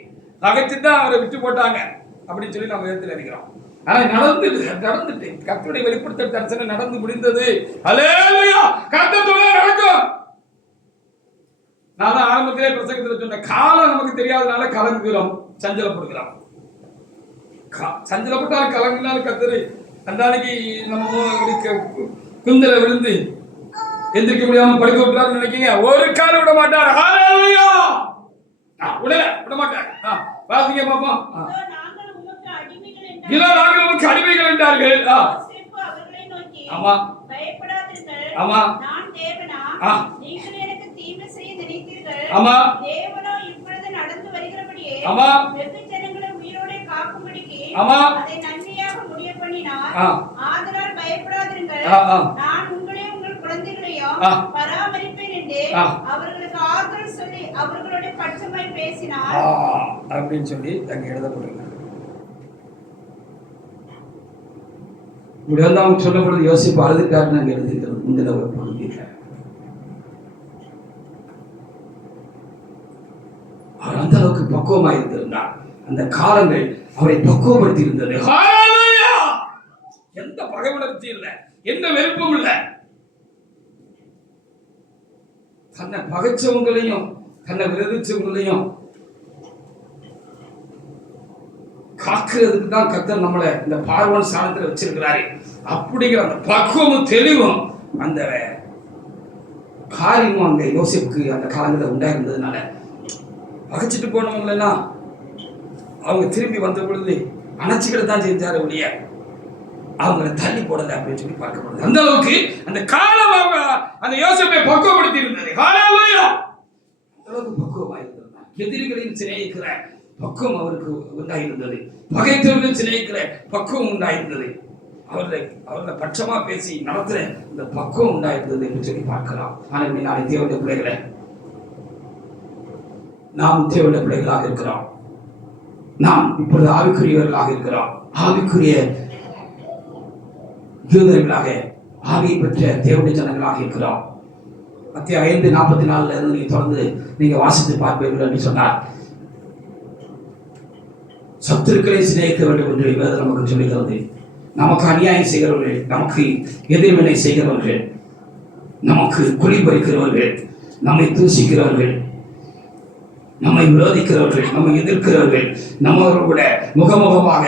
நகைச்சுதான் அவரை விட்டு போட்டாங்க அப்படின்னு சொல்லி நம்ம ஏற்று நினைக்கிறோம். ஆனா நடந்துட்டு கர்த்தருடைய வெளிப்படுத்தல் தரிசனம் நடந்து முடிந்தது. அல்லேலூயா, கர்த்தருடைய நடக்கும். நான் தான் ஆரம்பத்திலே பிரசங்கத்தில் சொன்ன, காலம் நமக்கு தெரியாதனால கலங்குகிறோம், சஞ்சலப்படுகிறோம். சஞ்சலப்பட்டாலும் கலங்கினாலும் கர்த்தர் அந்த அன்னைக்கு நம்ம குந்தல விழுந்து எந்திரிக்க முடியாம படுக்க விட்டுறாரு நினைக்கீங்க, ஒரு காலம் விட மாட்டார். ஹல்லேலூயா, விட மாட்டார். பாத்தீங்க பாப்பா, இதோ நாங்கள் உமக்கு அடிமைகள் என்றார்கள். ஆமா ஆமா ஆமா ஆமா ஆமா அப்படின்னு சொல்லி அங்க எழுதப்படுங்க. இப்படி வந்து அவங்க சொல்லப்படுது, யோசிப்பு அழுதுட்டாருன்னு அங்க எழுதிக்கிறது முந்தின ஒரு பகுதியில். அவர் அந்த அளவுக்கு பக்குவமாக இருந்திருந்தார். அந்த காலங்கள் அவரை பக்குவப்படுத்தி இருந்தது. எந்த பகை உணர்ச்சி இல்லை, எந்த வெறுப்பும் இல்லை. தன்னை பகைச்சவங்களையும் தன்னை விரோதிச்சவங்களையும் காக்கிறதுக்கு தான் கர்த்தர் நம்மளை இந்த பார்வன் ஸ்தானத்தில் வச்சிருக்கிறாரு. அப்படிங்கிற அந்த பக்குவமும் தெளிவும் அந்த காரியமும் அங்க யோசிப்புக்கு அந்த காலங்களில் உண்டாயிருந்ததுனால பகைச்சிட்டு போனவங்களெல்லாம் அவங்க திரும்பி வந்த பொழுது அணைச்சிக்கிட்டு தான் செஞ்சாரு ஒழிய அவங்களை தள்ளி போடலை அப்படின்னு சொல்லி பார்க்கப்படுது. அந்த அளவுக்கு அந்த காலம் அவங்க அந்த யோசிப்பை பக்குவப்படுத்தி இருந்தது. ஹல்லேலூயா, அந்த அளவுக்கு பக்குவமாக இருந்திருந்தார். எதிரிகளையும் சிநேகிக்கிற பக்குவம் அவருக்கு உண்டாயிருந்தது, பகைத்தவர்களையும் சிநேகிக்கிற பக்குவம் உண்டாயிருந்தது, அவர்களை பட்சமா பேசி நடத்துற இந்த பக்குவம் உண்டாயிருந்தது என்று சொல்லி பார்க்கலாம். ஆனால் நாளை தேவனுடைய பிள்ளைகளை, நாம் தேவனுடைய பிள்ளைகளாக இருக்கிறோம். நாம் இப்பொழுது ஆவிக்குரியவர்களாக இருக்கிறோம். ஆவிக்குரிய யூதர்களாக, ஆவியை பெற்ற தேவனுடைய ஜனங்களாக இருக்கிறோம். மத்திய 5:44 இருந்து நீங்க தொடர்ந்து நீங்க வாசித்து பார்ப்பீர்கள் என்று சொன்னார். சத்துருக்களை சிநேகிக்க வேண்டும் என்று வேதம் நமக்கு சொல்லுகிறது. நமக்கு அநியாயம் செய்கிறவர்கள், நமக்கு எதிர்வினை செய்கிறவர்கள், நமக்கு குழி பறிக்கிறவர்கள், நம்மை தூசிக்கிறவர்கள், நம்மை விரோதிக்கிறவர்கள், நம்மை எதிர்க்கிறவர்கள், நம்மளோட முகமுகமாக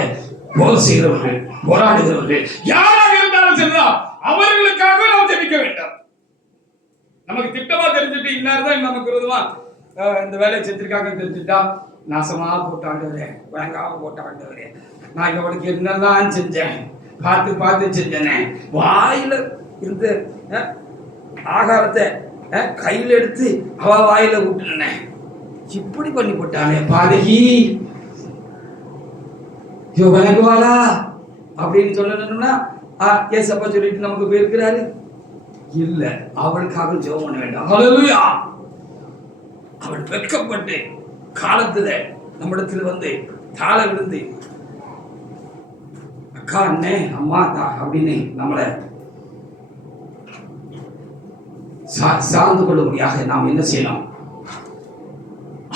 போர் செய்கிறவர்கள், போராடுகிறவர்கள் யாராக இருந்தாலும் சரிதான், அவர்களுக்காக நாம் ஜெபிக்க வேண்டும். நமக்கு திட்டமா தெரிஞ்சுட்டு இன்னார்தான் நமக்கு விரோதமா இந்த வேலையை செஞ்சிருக்காங்க தெரிஞ்சுட்டா, நாசமா போட்டாண்டவரே, வழங்காம போட்டாண்டவரே, நான் இவளுக்கு என்னதான் செஞ்சேன், பார்த்து செஞ்சேனே, வாயில இருந்த ஆகாரத்தை கையில் எடுத்து அவ வாயில விட்டுனேன், இப்படி பண்ணி போட்டானே பாதகி, விளங்குவாளா அப்படின்னு சொல்லணும்னா ஏசப்பா சொல்லிட்டு நமக்கு போயிருக்கிறாரு இல்ல. அவளுக்காக ஜெபம் பண்ண வேண்டாம். ஹல்லேலூயா, அவள் வெட்கப்பட்டு காலத்துல நம்மிடத்தில் வந்து தாழ விழுந்து அக்கா அண்ணே அம்மா தா அப்படின்னு நம்மளை சார்ந்து கொள்ளும்படியாக நாம் என்ன செய்யணும்?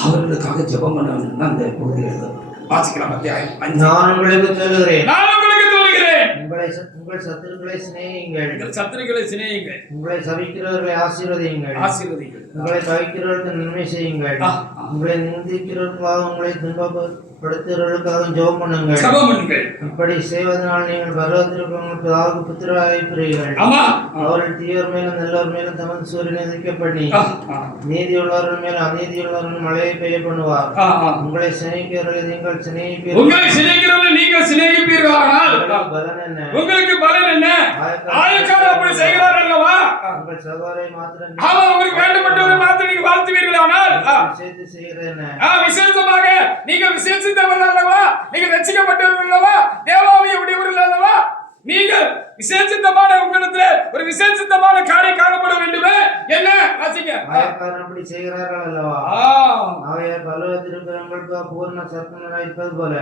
அவர்களுக்காக ஜெபம் பண்ண வேண்டும் தான் இந்த பகுதியில் வாசிக்கலாம். நான் உங்களுக்கு சொல்லுகிறேன், உங்கள் சத்துருக்களை சிநேகியுங்கள், உங்களை சபிக்கிறவர்களை ஆசீர்வதியுங்கள், ஆசீர்வதியுங்கள், உங்களை தவிக்கிறவர்களுக்கு நன்மை செய்யுங்கள், உங்களை நிந்திக்கிறவர்களுக்காக உங்களை துன்பப்படுத்துகிறவர்களுக்காக ஜெபம் பண்ணுங்கள். ஜெபம் பண்ணுங்கள். இப்படி செய்வதனால் நீங்கள் பரலோகத்திற்கு உங்கள் பிதாவுக்கு புத்திரராயிருப்பீர்கள். ஆமா. அவர்கள் தீயோர் மேலும் நல்லோர் மேலும் தமது சூரியனை உதிக்க பண்ணி நீதியுள்ளவர்கள் மேலும் அநீதியுள்ளவர்கள் மழையை பெய்ய பண்ணுவார். உங்களை சிநேகிக்கிறவர்களை நீங்கள் சிநேகிப்பீர்கள். உங்களை சிநேகிக்கிறவர்களை நீங்கள் சிநேகிப்பீர்களானால் பலன் என்ன? உங்களுக்கு பலன் என்ன? ஆயக்காரர் அப்படி செய்கிறார் அல்லவா? உங்கள் சகோதரை மாத்திரம் ஆமா, உங்களுக்கு வேண்டுமென்றவரை மாத்திரம் நீங்கள் வாழ்த்துவீர்களானால் சேர்த்து செய்கிறது என்ன? விசேஷமாக நீங்கள் விசேஷித்தவர்கள் அல்லவா? நீங்கள் ரட்சிக்கப்பட்டவர்கள் அல்லவா? தேவாவிய உடையவர்கள் அல்லவா? நீங்கள் விசேஷித்தமான உங்களிடத்தில் ஒரு விசேஷித்தமான காரியம் காணப்பட வேண்டுமே. என்ன வாசிங்க? ஆயக்காரர் அப்படி செய்கிறார்கள் அல்லவா? ஆகையால் பரலோகத்தில் இருக்கிறவங்களுக்கு பூர்ண சர்க்குணராய் இருப்பது போல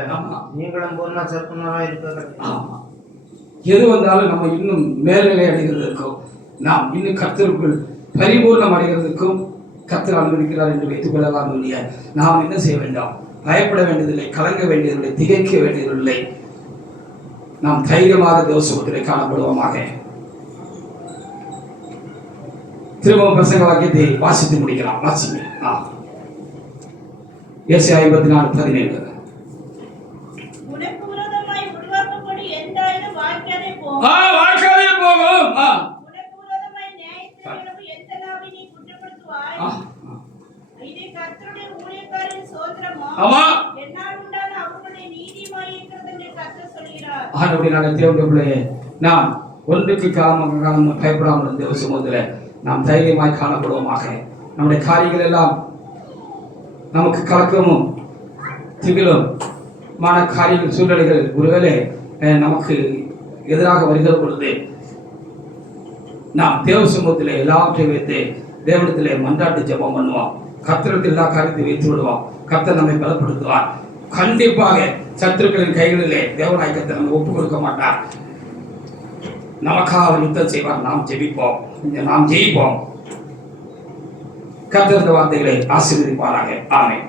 நீங்களும் பூர்ண சர்க்குணராய் இருப்பீர்கள். எது வந்தாலும் நம்ம இன்னும் மேல்நிலை அடைகிறதுக்கும் நாம் இன்னும் கர்த்தருக்குள் பரிபூர்ணம் அடைகிறதுக்கும் கர்த்தர் அனுமதிக்கிறார் என்று வைத்துக் கொள்ளலாம். இல்லையா? நாம் என்ன செய்ய வேண்டாம்? பயப்பட வேண்டியதில்லை, கலங்க வேண்டியதில்லை, திகைக்க வேண்டியதில்லை. நாம் தைரியமாக தேவசமத்திலே காணப்படுவோமாக. திரும்பவும் பிரசங்க வாக்கியத்தை வாசித்து முடிக்கலாம். வாசிங்க. ஏசாயா 54:17. வாய்க்காதே போகும். ஆமா. நாம் ஒன்றுக்கு காலம் பயப்படாமல் தேவ சமூகத்தில் நாம் தைரியமாய் காணப்படுவோமாக. நம்முடைய காரியங்கள் எல்லாம் நமக்கு கலக்கமும் திகிலும் மான காரியங்கள் சூழ்நிலைகள் ஒருவேளை நமக்கு எதிராக வருகிற பொழுது நாம் தேவ சமூகத்தில் எல்லாவற்றையும் வைத்து தேவனத்திலே மன்றாட்டு ஜெபம் பண்ணுவோம். கர்த்தரிடத்தில் எல்லா காரியத்தையும் வைத்து விடுவோம். கர்த்தர் நம்மை பலப்படுத்துவார். கண்டிப்பாக சத்துருக்களின் கைகளிலே தேவனாய் கர்த்தர் நம்ம ஒப்புக் கொடுக்க மாட்டார். நமக்காக அவர் யுத்தம் செய்வார். நாம் ஜெபிப்போம், நாம் ஜெயிப்போம். கர்த்தர் வார்த்தைகளை ஆசீர்வதிப்பாராக. ஆமென்.